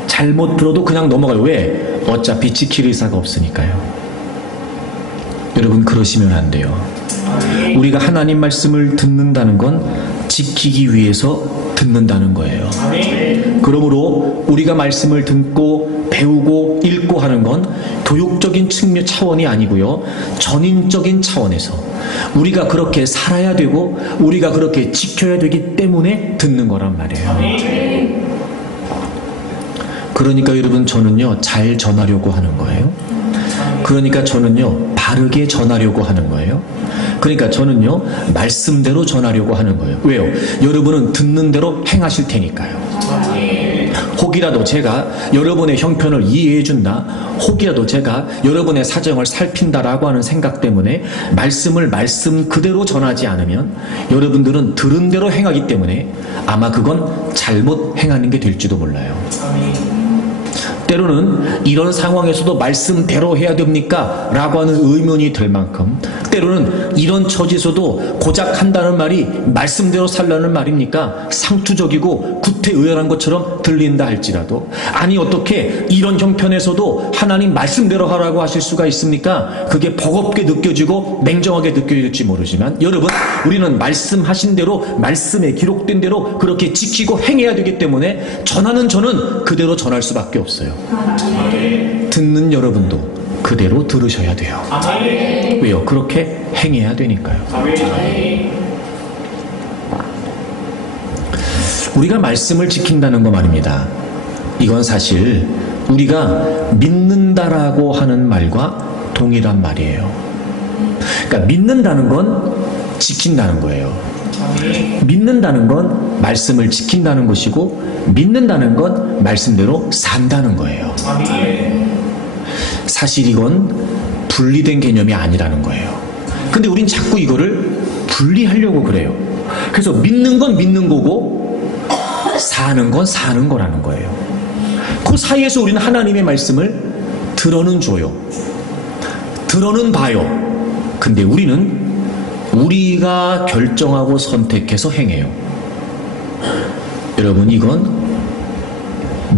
잘못 들어도 그냥 넘어가요. 왜? 어차피 지킬 의사가 없으니까요. 여러분 그러시면 안 돼요. 우리가 하나님 말씀을 듣는다는 건 지키기 위해서 듣는다는 거예요. 그러므로 우리가 말씀을 듣고 배우고 읽고 하는 건 교육적인 측면 차원이 아니고요. 전인적인 차원에서 우리가 그렇게 살아야 되고 우리가 그렇게 지켜야 되기 때문에 듣는 거란 말이에요. 그러니까 여러분 저는요 잘 전하려고 하는 거예요. 그러니까 저는요 바르게 전하려고 하는 거예요. 그러니까 저는요 말씀대로 전하려고 하는 거예요. 왜요? 여러분은 듣는 대로 행하실 테니까요. 혹이라도 제가 여러분의 형편을 이해해 준다, 혹이라도 제가 여러분의 사정을 살핀다라고 하는 생각 때문에 말씀을 말씀 그대로 전하지 않으면 여러분들은 들은 대로 행하기 때문에 아마 그건 잘못 행하는 게 될지도 몰라요. 때로는 이런 상황에서도 말씀대로 해야 됩니까? 라고 하는 의문이 들 만큼 때로는 이런 처지에서도 고작 한다는 말이 말씀대로 살라는 말입니까? 상투적이고 구태의연한 것처럼 들린다 할지라도 아니 어떻게 이런 형편에서도 하나님 말씀대로 하라고 하실 수가 있습니까? 그게 버겁게 느껴지고 냉정하게 느껴질지 모르지만 여러분 우리는 말씀하신 대로 말씀에 기록된 대로 그렇게 지키고 행해야 되기 때문에 전하는 저는 그대로 전할 수밖에 없어요. 듣는 여러분도 그대로 들으셔야 돼요. 왜요? 그렇게 행해야 되니까요. 우리가 말씀을 지킨다는 거 말입니다. 이건 사실 우리가 믿는다라고 하는 말과 동일한 말이에요. 그러니까 믿는다는 건 지킨다는 거예요. 믿는다는 건 말씀을 지킨다는 것이고 믿는다는 건 말씀대로 산다는 거예요. 사실 이건 분리된 개념이 아니라는 거예요. 근데 우린 자꾸 이거를 분리하려고 그래요. 그래서 믿는 건 믿는 거고 사는 건 사는 거라는 거예요. 그 사이에서 우리는 하나님의 말씀을 들어는 줘요. 들어는 봐요. 근데 우리는 우리가 결정하고 선택해서 행해요. 여러분 이건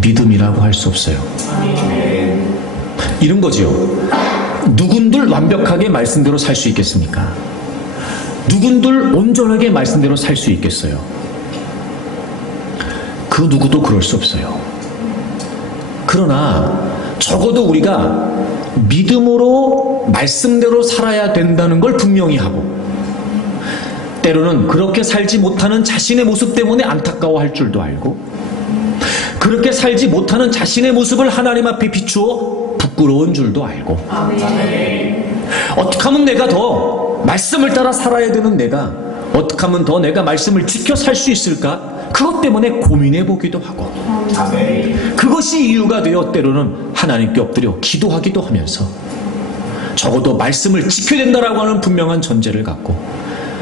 믿음이라고 할 수 없어요. 이런 거지요. 누군들 완벽하게 말씀대로 살 수 있겠습니까? 누군들 온전하게 말씀대로 살 수 있겠어요? 그 누구도 그럴 수 없어요. 그러나 적어도 우리가 믿음으로 말씀대로 살아야 된다는 걸 분명히 하고 때로는 그렇게 살지 못하는 자신의 모습 때문에 안타까워할 줄도 알고 그렇게 살지 못하는 자신의 모습을 하나님 앞에 비추어 부끄러운 줄도 알고 어떻게 하면 내가 더 말씀을 따라 살아야 되는 내가 어떻게 하면 더 내가 말씀을 지켜 살 수 있을까? 그것 때문에 고민해 보기도 하고 그것이 이유가 되어 때로는 하나님께 엎드려 기도하기도 하면서 적어도 말씀을 지켜야 된다라고 하는 분명한 전제를 갖고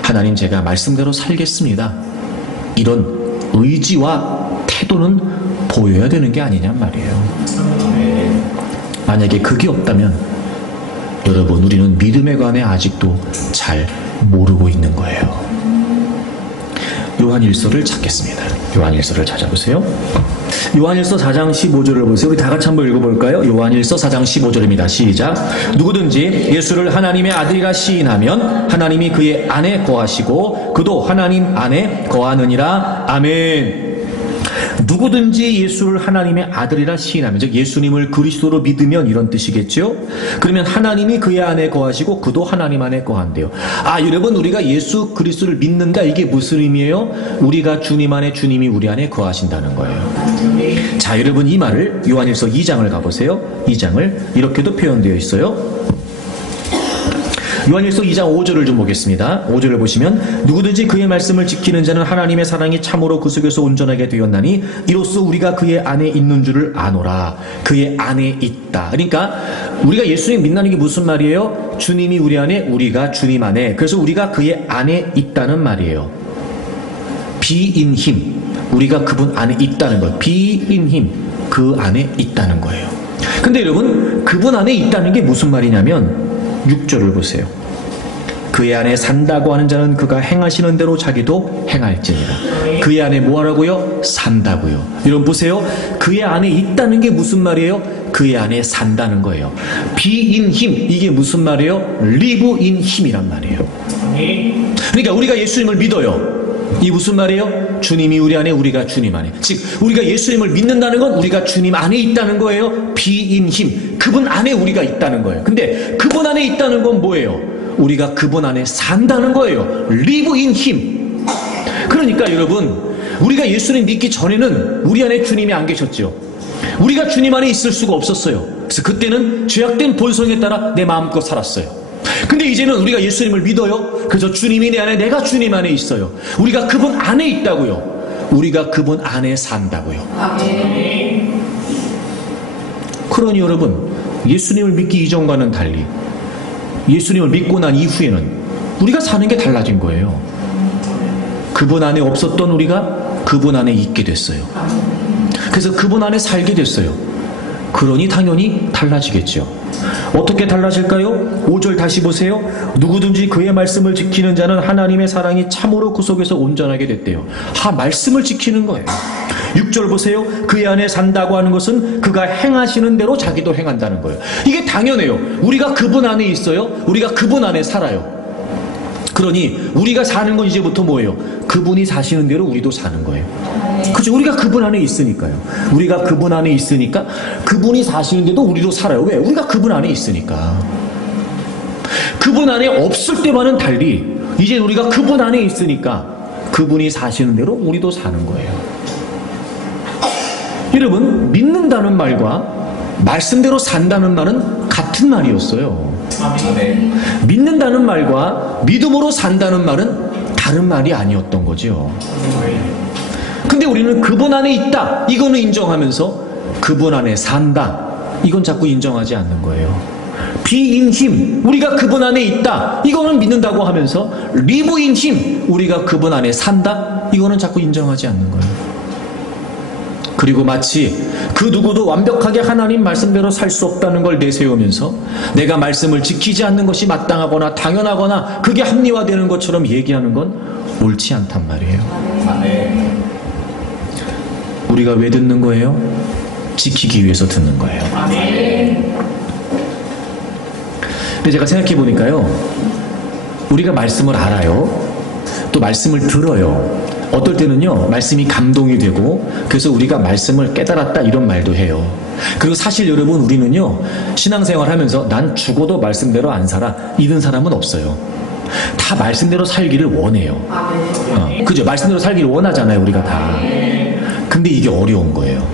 하나님 제가 말씀대로 살겠습니다. 이런 의지와 태도는 보여야 되는 게 아니냔 말이에요. 만약에 그게 없다면 여러분 우리는 믿음에 관해 아직도 잘 모르고 있는 거예요. 요한일서를 찾겠습니다. 요한일서를 찾아보세요. 요한일서 4장 15절을 보세요. 우리 다 같이 한번 읽어볼까요? 요한일서 4장 15절입니다. 시작. 누구든지 예수를 하나님의 아들이라 시인하면 하나님이 그의 안에 거하시고 그도 하나님 안에 거하느니라. 아멘. 누구든지 예수를 하나님의 아들이라 시인하면, 즉 예수님을 그리스도로 믿으면 이런 뜻이겠죠. 그러면 하나님이 그의 안에 거하시고 그도 하나님 안에 거한대요. 여러분, 우리가 예수 그리스도를 믿는다, 이게 무슨 의미예요? 우리가 주님 안에, 주님이 우리 안에 거하신다는 거예요. 자, 여러분, 이 말을 요한일서 2장을 가보세요. 2장을 이렇게도 표현되어 있어요. 요한일서 2장 5절을 좀 보겠습니다. 5절을 보시면, 누구든지 그의 말씀을 지키는 자는 하나님의 사랑이 참으로 그 속에서 온전하게 되었나니 이로써 우리가 그의 안에 있는 줄을 아노라. 그의 안에 있다. 그러니까 우리가 예수님 믿는다는 게 무슨 말이에요? 주님이 우리 안에, 우리가 주님 안에. 그래서 우리가 그의 안에 있다는 말이에요. Be in him. 우리가 그분 안에 있다는 거예요. Be in him. 그 안에 있다는 거예요. 근데 여러분, 그분 안에 있다는 게 무슨 말이냐면 6절을 보세요. 그의 안에 산다고 하는 자는 그가 행하시는 대로 자기도 행할지니라. 그의 안에 뭐 하라고요? 산다고요. 여러분 보세요. 그의 안에 있다는 게 무슨 말이에요? 그의 안에 산다는 거예요. Be in him. 이게 무슨 말이에요? Live in him이란 말이에요. 그러니까 우리가 예수님을 믿어요. 이 무슨 말이에요? 주님이 우리 안에, 우리가 주님 안에. 즉 우리가 예수님을 믿는다는 건 우리가 주님 안에 있다는 거예요. Be in him. 그분 안에 우리가 있다는 거예요. 근데 그분 안에 있다는 건 뭐예요? 우리가 그분 안에 산다는 거예요. Live in him. 그러니까 여러분, 우리가 예수님 믿기 전에는 우리 안에 주님이 안 계셨죠. 우리가 주님 안에 있을 수가 없었어요. 그래서 그때는 죄악된 본성에 따라 내 마음껏 살았어요. 근데 이제는 우리가 예수님을 믿어요. 그래서 주님이 내 안에, 내가 주님 안에 있어요. 우리가 그분 안에 있다고요. 우리가 그분 안에 산다고요. 그러니 여러분, 예수님을 믿기 이전과는 달리 예수님을 믿고 난 이후에는 우리가 사는 게 달라진 거예요. 그분 안에 없었던 우리가 그분 안에 있게 됐어요. 그래서 그분 안에 살게 됐어요. 그러니 당연히 달라지겠죠. 어떻게 달라질까요? 5절 다시 보세요. 누구든지 그의 말씀을 지키는 자는 하나님의 사랑이 참으로 그 속에서 온전하게 됐대요. 말씀을 지키는 거예요. 6절 보세요. 그의 안에 산다고 하는 것은 그가 행하시는 대로 자기도 행한다는 거예요. 이게 당연해요. 우리가 그분 안에 있어요. 우리가 그분 안에 살아요. 그러니 우리가 사는 건 이제부터 뭐예요? 그분이 사시는 대로 우리도 사는 거예요. 그렇죠? 우리가 그분 안에 있으니까요. 우리가 그분 안에 있으니까 그분이 사시는데도 우리도 살아요. 왜? 우리가 그분 안에 있으니까. 그분 안에 없을 때와는 달리 이제 우리가 그분 안에 있으니까 그분이 사시는 대로 우리도 사는 거예요. 여러분, 믿는다는 말과 말씀대로 산다는 말은 같은 말이었어요. 믿는다는 말과 믿음으로 산다는 말은 다른 말이 아니었던 거죠. 근데 우리는 그분 안에 있다, 이거는 인정하면서 그분 안에 산다, 이건 자꾸 인정하지 않는 거예요. Be in him, 우리가 그분 안에 있다, 이거는 믿는다고 하면서 Live in him, 우리가 그분 안에 산다, 이거는 자꾸 인정하지 않는 거예요. 그리고 마치 그 누구도 완벽하게 하나님 말씀대로 살 수 없다는 걸 내세우면서 내가 말씀을 지키지 않는 것이 마땅하거나 당연하거나 그게 합리화되는 것처럼 얘기하는 건 옳지 않단 말이에요. 우리가 왜 듣는 거예요? 지키기 위해서 듣는 거예요. 근데 제가 생각해 보니까요, 우리가 말씀을 알아요. 또 말씀을 들어요. 어떨 때는요, 말씀이 감동이 되고 그래서 우리가 말씀을 깨달았다 이런 말도 해요. 그리고 사실 여러분, 우리는요 신앙생활 하면서 난 죽어도 말씀대로 안 살아 이런 사람은 없어요. 다 말씀대로 살기를 원해요. 그죠? 말씀대로 살기를 원하잖아요, 우리가 다. 근데 이게 어려운 거예요.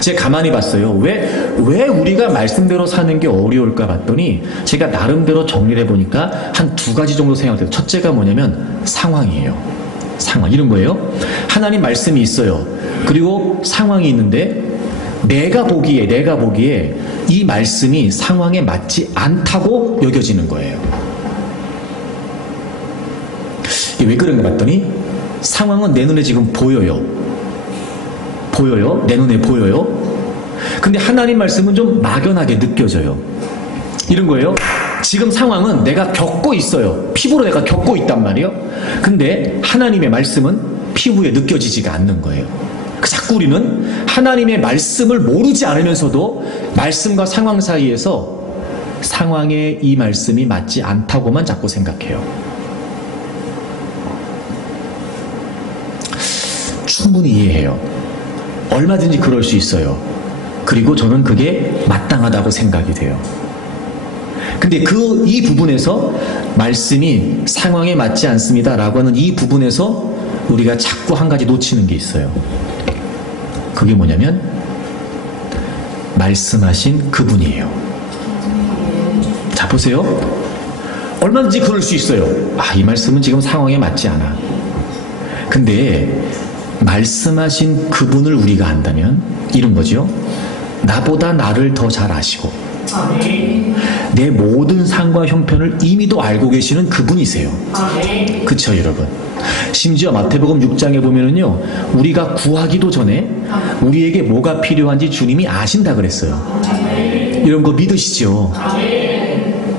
제가 가만히 봤어요. 왜 우리가 말씀대로 사는 게 어려울까 봤더니 제가 나름대로 정리를 해보니까 한 두 가지 정도 생각돼요. 첫째가 뭐냐면 상황이에요. 상황, 이런 거예요. 하나님 말씀이 있어요. 그리고 상황이 있는데 내가 보기에 이 말씀이 상황에 맞지 않다고 여겨지는 거예요. 이게 왜 그런가 봤더니 상황은 내 눈에 지금 보여요. 내 눈에 보여요. 근데 하나님 말씀은 좀 막연하게 느껴져요. 이런 거예요. 지금 상황은 내가 겪고 있어요. 피부로 내가 겪고 있단 말이에요. 근데 하나님의 말씀은 피부에 느껴지지가 않는 거예요. 자꾸 우리는 하나님의 말씀을 모르지 않으면서도 말씀과 상황 사이에서 상황에 이 말씀이 맞지 않다고만 자꾸 생각해요. 충분히 이해해요. 얼마든지 그럴 수 있어요. 그리고 저는 그게 마땅하다고 생각이 돼요. 근데 이 부분에서 말씀이 상황에 맞지 않습니다 라고 하는 이 부분에서 우리가 자꾸 한 가지 놓치는 게 있어요. 그게 뭐냐면 말씀하신 그분이에요. 자, 보세요. 얼마든지 그럴 수 있어요. 이 말씀은 지금 상황에 맞지 않아. 근데 말씀하신 그분을 우리가 안다면 이런 거죠. 나보다 나를 더 잘 아시고 내 모든 상과 형편을 이미도 알고 계시는 그분이세요. 그쵸, 여러분? 심지어 마태복음 6장에 보면은요, 우리가 구하기도 전에 우리에게 뭐가 필요한지 주님이 아신다 그랬어요. 이런 거 믿으시죠?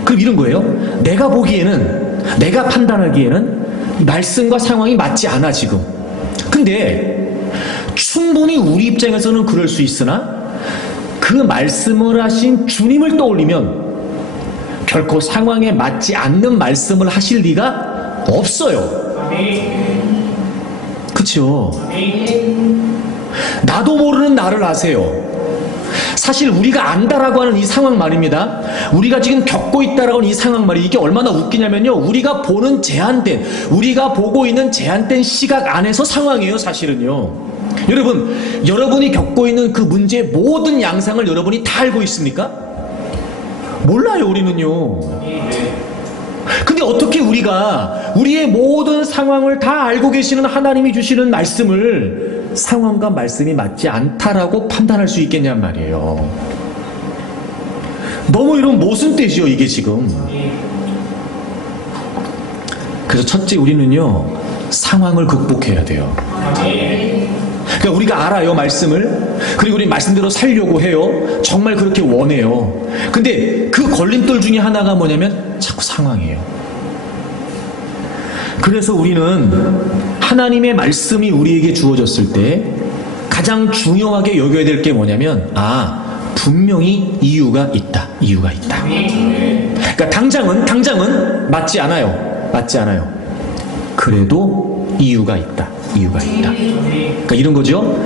그럼 이런 거예요. 내가 보기에는, 내가 판단하기에는 말씀과 상황이 맞지 않아 지금. 근데 충분히 우리 입장에서는 그럴 수 있으나 그 말씀을 하신 주님을 떠올리면 결코 상황에 맞지 않는 말씀을 하실 리가 없어요. 그쵸? 나도 모르는 나를 아세요. 사실 우리가 안다라고 하는 이 상황 말입니다. 우리가 지금 겪고 있다라고 하는 이 상황 말이 이게 얼마나 웃기냐면요, 우리가 보는 제한된, 우리가 보고 있는 제한된 시각 안에서 상황이에요. 사실은요. 여러분, 여러분이 겪고 있는 그 문제의 모든 양상을 여러분이 다 알고 있습니까? 몰라요, 우리는요. 근데 어떻게 우리가 우리의 모든 상황을 다 알고 계시는 하나님이 주시는 말씀을 상황과 말씀이 맞지 않다라고 판단할 수 있겠냔 말이에요. 너무 이런 모순되지요, 이게 지금. 그래서 첫째, 우리는요, 상황을 극복해야 돼요. 그러니까 우리가 알아요, 말씀을. 그리고 우리 말씀대로 살려고 해요. 정말 그렇게 원해요. 근데 그 걸림돌 중에 하나가 뭐냐면 자꾸 상황이에요. 그래서 우리는 하나님의 말씀이 우리에게 주어졌을 때 가장 중요하게 여겨야 될 게 뭐냐면, 분명히 이유가 있다. 이유가 있다. 그러니까 당장은 맞지 않아요. 맞지 않아요. 그래도 이유가 있다. 이유가 있다. 그러니까 이런 거죠.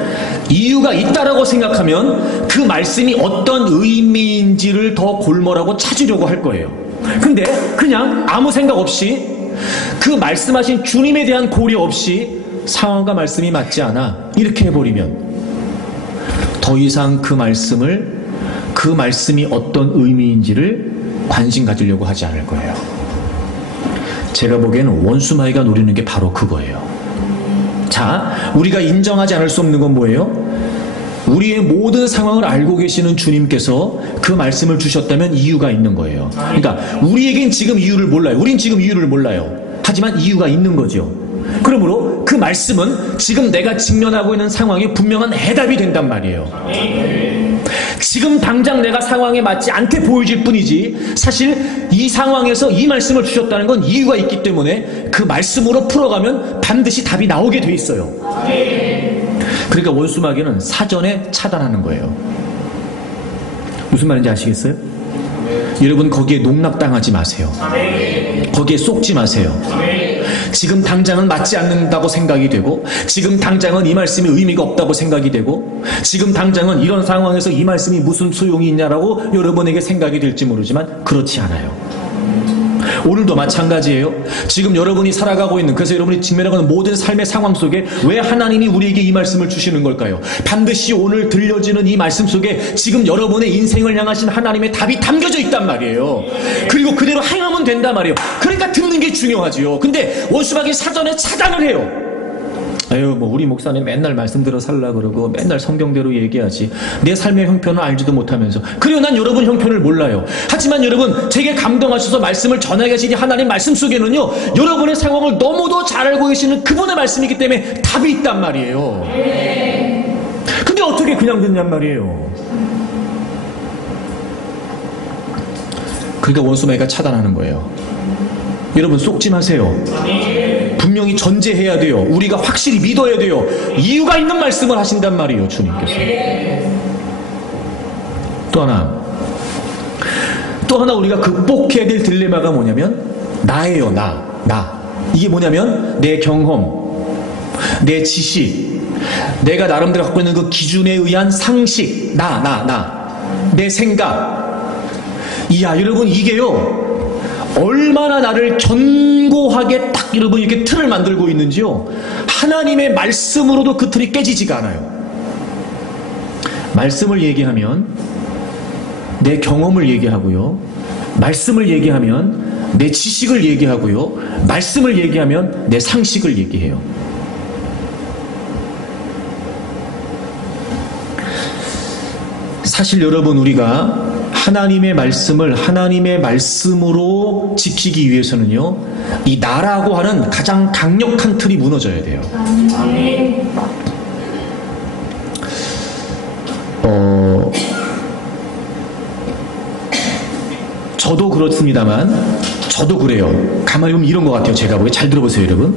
이유가 있다라고 생각하면 그 말씀이 어떤 의미인지를 더 골몰하고 찾으려고 할 거예요. 근데 그냥 아무 생각 없이 그 말씀하신 주님에 대한 고려 없이 상황과 말씀이 맞지 않아 이렇게 해버리면 더 이상 그 말씀이 어떤 의미인지를 관심 가지려고 하지 않을 거예요. 제가 보기에는 원수마귀가 노리는 게 바로 그거예요. 자, 우리가 인정하지 않을 수 없는 건 뭐예요? 우리의 모든 상황을 알고 계시는 주님께서 그 말씀을 주셨다면 이유가 있는 거예요. 그러니까 우리에겐 지금 이유를 몰라요. 우린 지금 이유를 몰라요. 하지만 이유가 있는 거죠. 그러므로 그 말씀은 지금 내가 직면하고 있는 상황에 분명한 해답이 된단 말이에요. 지금 당장 내가 상황에 맞지 않게 보여질 뿐이지 사실 이 상황에서 이 말씀을 주셨다는 건 이유가 있기 때문에 그 말씀으로 풀어가면 반드시 답이 나오게 돼 있어요. 그러니까 원수마귀는 사전에 차단하는 거예요. 무슨 말인지 아시겠어요? 여러분, 거기에 농락당하지 마세요. 거기에 쏙지 마세요. 지금 당장은 맞지 않는다고 생각이 되고, 지금 당장은 이 말씀이 의미가 없다고 생각이 되고, 지금 당장은 이런 상황에서 이 말씀이 무슨 소용이 있냐라고 여러분에게 생각이 될지 모르지만 그렇지 않아요. 오늘도 마찬가지예요. 지금 여러분이 살아가고 있는, 그래서 여러분이 직면하고 있는 모든 삶의 상황 속에 왜 하나님이 우리에게 이 말씀을 주시는 걸까요? 반드시 오늘 들려지는 이 말씀 속에 지금 여러분의 인생을 향하신 하나님의 답이 담겨져 있단 말이에요. 그리고 그대로 행하면 된단 말이에요. 그러니까 듣는 게 중요하지요. 근데 원수마귀 사전에 차단을 해요. 우리 목사님 맨날 말씀 들어 살라 그러고 맨날 성경대로 얘기하지. 내 삶의 형편을 알지도 못하면서. 그리고 난 여러분 형편을 몰라요. 하지만 여러분, 제게 감동하셔서 말씀을 전하게 하시니 하나님 말씀 속에는요, 여러분의 상황을 너무도 잘 알고 계시는 그분의 말씀이기 때문에 답이 있단 말이에요. 근데 어떻게 그냥 듣냔 말이에요. 그러니까 원수마귀가 차단하는 거예요. 여러분, 쏙지 마세요. 분명히 전제해야 돼요. 우리가 확실히 믿어야 돼요. 이유가 있는 말씀을 하신단 말이에요, 주님께서. 또 하나 우리가 극복해야 될 딜레마가 뭐냐면 나예요. 나. 이게 뭐냐면 내 경험, 내 지식, 내가 나름대로 갖고 있는 그 기준에 의한 상식, 내 생각. 이야, 여러분, 이게요, 얼마나 나를 견고하게 딱 여러분 이렇게 틀을 만들고 있는지요. 하나님의 말씀으로도 그 틀이 깨지지가 않아요. 말씀을 얘기하면 내 경험을 얘기하고요. 말씀을 얘기하면 내 지식을 얘기하고요. 말씀을 얘기하면 내 상식을 얘기해요. 사실 여러분, 우리가 하나님의 말씀을 하나님의 말씀으로 지키기 위해서는요, 이 나라고 하는 가장 강력한 틀이 무너져야 돼요. 저도 그렇습니다만, 저도 그래요. 가만히 보면 이런 것 같아요. 제가 보기에. 잘 들어보세요, 여러분.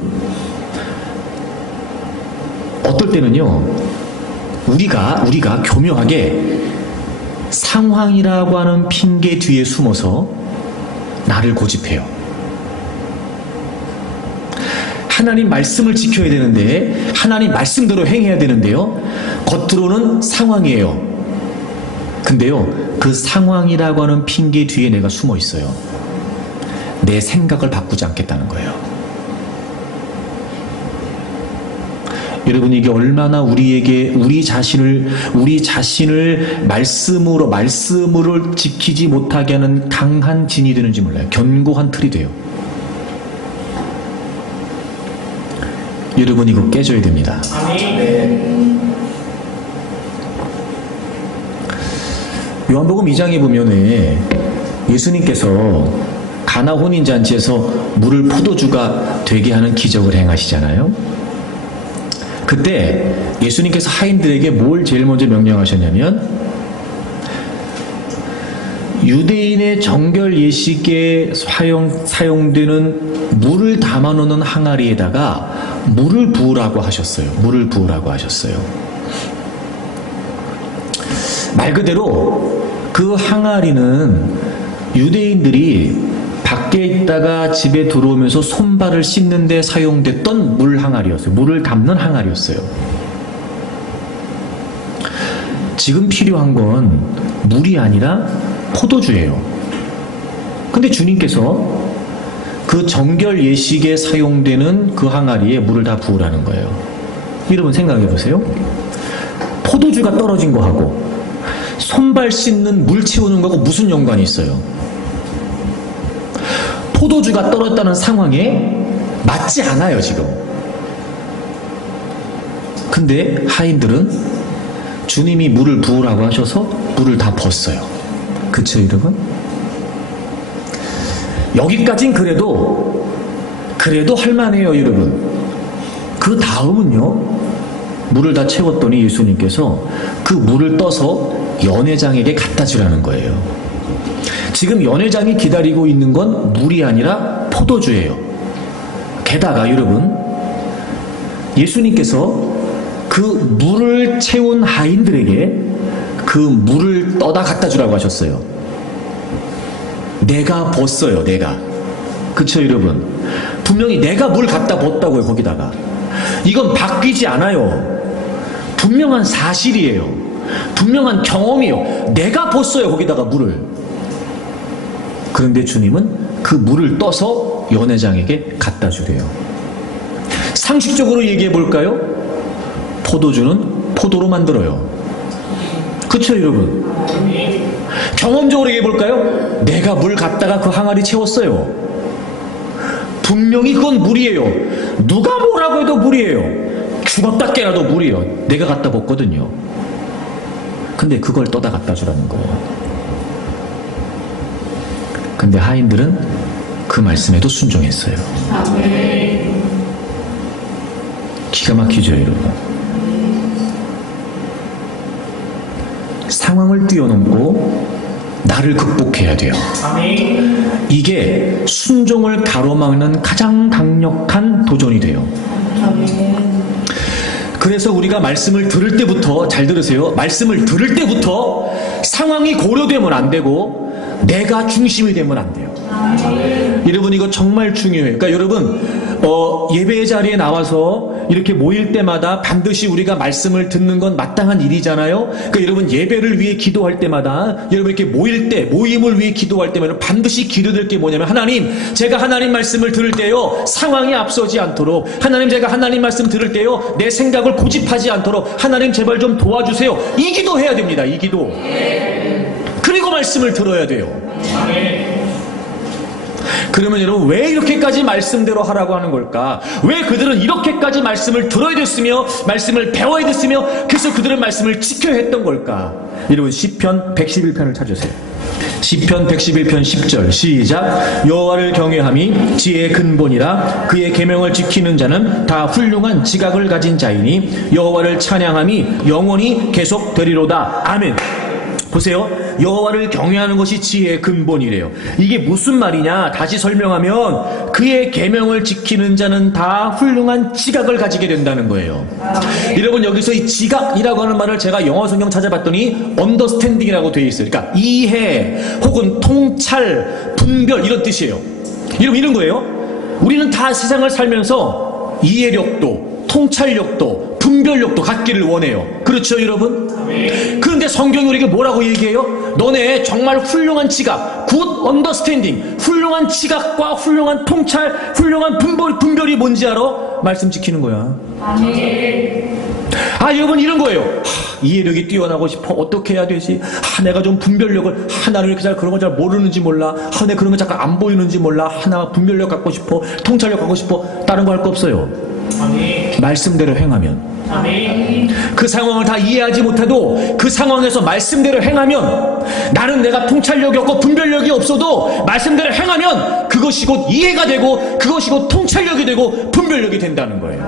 어떨 때는요, 우리가 교묘하게 상황이라고 하는 핑계 뒤에 숨어서 나를 고집해요. 하나님 말씀을 지켜야 되는데, 하나님 말씀대로 행해야 되는데요, 겉으로는 상황이에요. 근데요, 그 상황이라고 하는 핑계 뒤에 내가 숨어 있어요. 내 생각을 바꾸지 않겠다는 거예요. 여러분, 이게 얼마나 우리에게 우리 자신을 말씀으로 지키지 못하게 하는 강한 진이 되는지 몰라요. 견고한 틀이 돼요. 여러분, 이거 깨져야 됩니다. 요한복음 2장에 보면은 예수님께서 가나 혼인잔치에서 물을 포도주가 되게 하는 기적을 행하시잖아요. 그때 예수님께서 하인들에게 뭘 제일 먼저 명령하셨냐면, 유대인의 정결 예식에 사용되는 물을 담아놓는 항아리에다가 물을 부으라고 하셨어요. 물을 부으라고 하셨어요. 말 그대로 그 항아리는 유대인들이 밖에 있다가 집에 들어오면서 손발을 씻는 데 사용됐던 물 항아리였어요. 물을 담는 항아리였어요. 지금 필요한 건 물이 아니라 포도주예요. 근데 주님께서 그 정결 예식에 사용되는 그 항아리에 물을 다 부으라는 거예요. 여러분 생각해 보세요. 포도주가 떨어진 거하고 손발 씻는 물 채우는 거하고 무슨 연관이 있어요? 포도주가 떨어졌다는 상황에 맞지 않아요, 지금. 근데 하인들은 주님이 물을 부으라고 하셔서 물을 다 붓어요. 그쵸, 여러분? 여기까진 그래도 할만해요, 여러분. 그 다음은요, 물을 다 채웠더니 예수님께서 그 물을 떠서 연회장에게 갖다 주라는 거예요. 지금 연회장이 기다리고 있는 건 물이 아니라 포도주예요. 게다가 여러분, 예수님께서 그 물을 채운 하인들에게 그 물을 떠다 갖다 주라고 하셨어요. 내가 붓어요, 내가. 그쵸, 여러분? 분명히 내가 물 갖다 붓다고요, 거기다가. 이건 바뀌지 않아요. 분명한 사실이에요. 분명한 경험이에요. 내가 붓어요, 거기다가 물을. 그런데 주님은 그 물을 떠서 연회장에게 갖다 주래요. 상식적으로 얘기해 볼까요? 포도주는 포도로 만들어요. 그쵸, 여러분? 경험적으로 얘기해 볼까요? 내가 물 갖다가 그 항아리 채웠어요. 분명히 그건 물이에요. 누가 뭐라고 해도 물이에요. 죽었다 깨라도 물이에요. 내가 갖다 붓거든요. 근데 그걸 떠다 갖다 주라는 거예요. 근데 하인들은 그 말씀에도 순종했어요. 기가 막히죠, 여러분? 상황을 뛰어넘고 나를 극복해야 돼요. 이게 순종을 가로막는 가장 강력한 도전이 돼요. 그래서 우리가 말씀을 들을 때부터, 잘 들으세요. 말씀을 들을 때부터 상황이 고려되면 안 되고 내가 중심이 되면 안 돼요. 여러분, 이거 정말 중요해요. 그러니까 여러분, 예배 자리에 나와서 이렇게 모일 때마다 반드시 우리가 말씀을 듣는 건 마땅한 일이잖아요. 그러니까 여러분 예배를 위해 기도할 때마다 여러분 이렇게 모일 때 모임을 위해 기도할 때마다 반드시 기도될 게 뭐냐면 하나님 제가 하나님 말씀을 들을 때요 상황이 앞서지 않도록 하나님 제가 하나님 말씀 들을 때요 내 생각을 고집하지 않도록 하나님 제발 좀 도와주세요. 이 기도 해야 됩니다. 이 기도. 그리고 말씀을 들어야 돼요. 그러면 여러분 왜 이렇게까지 말씀대로 하라고 하는 걸까? 왜 그들은 이렇게까지 말씀을 들어야 됐으며 말씀을 배워야 됐으며 그래서 그들은 말씀을 지켜야 했던 걸까? 여러분 시편 111편을 찾으세요. 시편 111편 10절 시작. 여호와를 경외함이 지혜의 근본이라 그의 계명을 지키는 자는 다 훌륭한 지각을 가진 자이니 여호와를 찬양함이 영원히 계속되리로다. 아멘. 보세요. 여호와를 경외하는 것이 지혜의 근본이래요. 이게 무슨 말이냐? 다시 설명하면 그의 계명을 지키는 자는 다 훌륭한 지각을 가지게 된다는 거예요. 여러분 여기서 이 지각이라고 하는 말을 제가 영어 성경 찾아봤더니 understanding이라고 되어 있어요. 그러니까 이해 혹은 통찰, 분별 이런 뜻이에요. 여러분 이런 거예요. 우리는 다 세상을 살면서 이해력도 통찰력도 분별력도 갖기를 원해요. 그렇죠 여러분? 그런데 성경이 우리에게 뭐라고 얘기해요? 너네 정말 훌륭한 지각, good understanding, 훌륭한 지각과 훌륭한 통찰, 훌륭한 분별이 뭔지 알아? 말씀 지키는 거야. 여러분 이런 거예요. 이해력이 뛰어나고 싶어. 어떻게 해야 되지? 내가 좀 분별력을 나는 이렇게 잘 그런 거 잘 모르는지 몰라. 내가 그런 거 잠깐 안 보이는지 몰라. 나 분별력 갖고 싶어. 통찰력 갖고 싶어. 다른 거 할 거 없어요. 말씀대로 행하면 그 상황을 다 이해하지 못해도 그 상황에서 말씀대로 행하면 나는 내가 통찰력이 없고 분별력이 없어도 말씀대로 행하면 그것이 곧 이해가 되고 그것이 곧 통찰력이 되고 분별력이 된다는 거예요.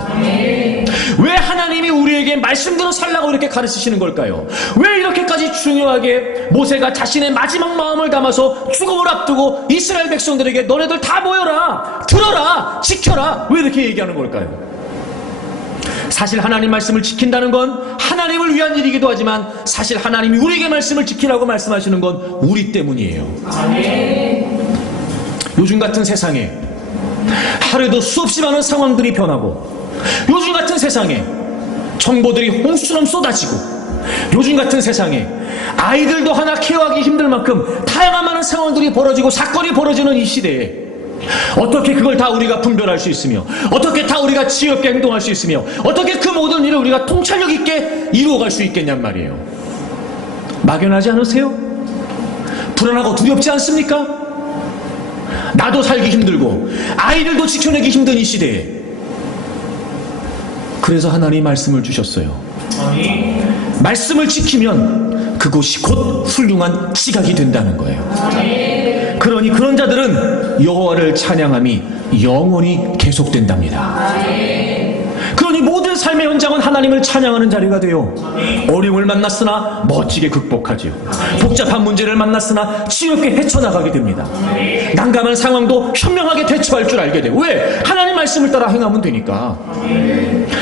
왜 하나님이 우리에게 말씀대로 살라고 이렇게 가르치시는 걸까요? 왜 이렇게까지 중요하게 모세가 자신의 마지막 마음을 담아서 죽음을 앞두고 이스라엘 백성들에게 너네들 다 모여라 들어라 지켜라 왜 이렇게 얘기하는 걸까요? 사실 하나님 말씀을 지킨다는 건 하나님을 위한 일이기도 하지만 사실 하나님이 우리에게 말씀을 지키라고 말씀하시는 건 우리 때문이에요. 요즘 같은 세상에 하루에도 수없이 많은 상황들이 변하고 요즘 같은 세상에 정보들이 홍수처럼 쏟아지고 요즘 같은 세상에 아이들도 하나 케어하기 힘들 만큼 다양한 많은 상황들이 벌어지고 사건이 벌어지는 이 시대에 어떻게 그걸 다 우리가 분별할 수 있으며 어떻게 다 우리가 지혜롭게 행동할 수 있으며 어떻게 그 모든 일을 우리가 통찰력 있게 이루어갈 수 있겠냔 말이에요. 막연하지 않으세요? 불안하고 두렵지 않습니까? 나도 살기 힘들고 아이들도 지켜내기 힘든 이 시대에 그래서 하나님이 말씀을 주셨어요. 말씀을 지키면 그것이 곧 훌륭한 지각이 된다는 거예요. 그러니 그런 자들은 여호와를 찬양함이 영원히 계속된답니다. 그러니 모든 삶의 현장은 하나님을 찬양하는 자리가 돼요. 어려움을 만났으나 멋지게 극복하지요. 복잡한 문제를 만났으나 지혜롭게 헤쳐나가게 됩니다. 난감한 상황도 현명하게 대처할 줄 알게 되고 왜? 하나님 말씀을 따라 행하면 되니까.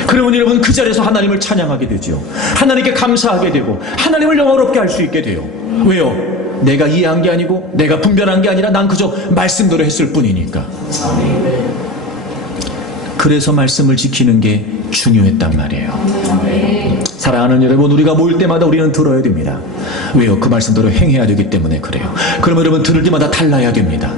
그러면 여러분 그 자리에서 하나님을 찬양하게 되죠. 하나님께 감사하게 되고 하나님을 영화롭게 할 수 있게 돼요. 왜요? 내가 이해한 게 아니고 내가 분별한 게 아니라 난 그저 말씀대로 했을 뿐이니까. 그래서 말씀을 지키는 게 중요했단 말이에요. 사랑하는 여러분 우리가 모일 때마다 우리는 들어야 됩니다. 왜요? 그 말씀대로 행해야 되기 때문에 그래요. 그러면 여러분 들을 때마다 달라야 됩니다.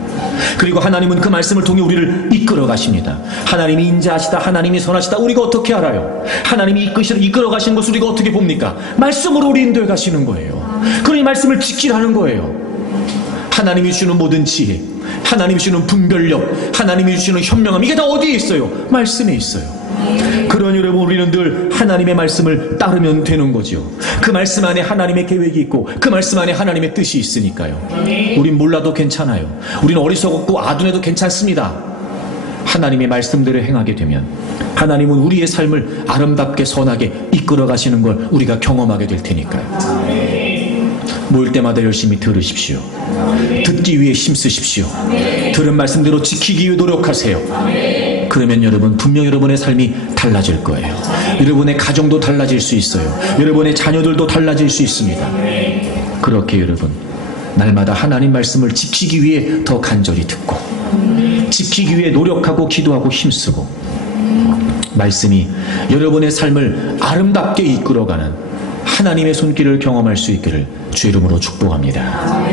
그리고 하나님은 그 말씀을 통해 우리를 이끌어 가십니다. 하나님이 인자하시다 하나님이 선하시다 우리가 어떻게 알아요? 하나님이 이끌어 가시는 것을 우리가 어떻게 봅니까? 말씀으로 우리 인도해 가시는 거예요. 그러니 말씀을 지키라는 거예요. 하나님이 주시는 모든 지혜, 하나님이 주시는 분별력, 하나님이 주시는 현명함 이게 다 어디에 있어요? 말씀에 있어요. 그러니 여러분 우리는 늘 하나님의 말씀을 따르면 되는 거죠. 그 말씀 안에 하나님의 계획이 있고 그 말씀 안에 하나님의 뜻이 있으니까요. 우린 몰라도 괜찮아요. 우리는 어리석었고 아둔해도 괜찮습니다. 하나님의 말씀대로 행하게 되면 하나님은 우리의 삶을 아름답게 선하게 이끌어 가시는 걸 우리가 경험하게 될 테니까요. 모일 때마다 열심히 들으십시오. 듣기 위해 힘쓰십시오. 들은 말씀대로 지키기 위해 노력하세요. 그러면 여러분 분명 여러분의 삶이 달라질 거예요. 여러분의 가정도 달라질 수 있어요. 여러분의 자녀들도 달라질 수 있습니다. 그렇게 여러분 날마다 하나님 말씀을 지키기 위해 더 간절히 듣고 지키기 위해 노력하고 기도하고 힘쓰고, 말씀이 여러분의 삶을 아름답게 이끌어가는 하나님의 손길을 경험할 수 있기를 주 이름으로 축복합니다.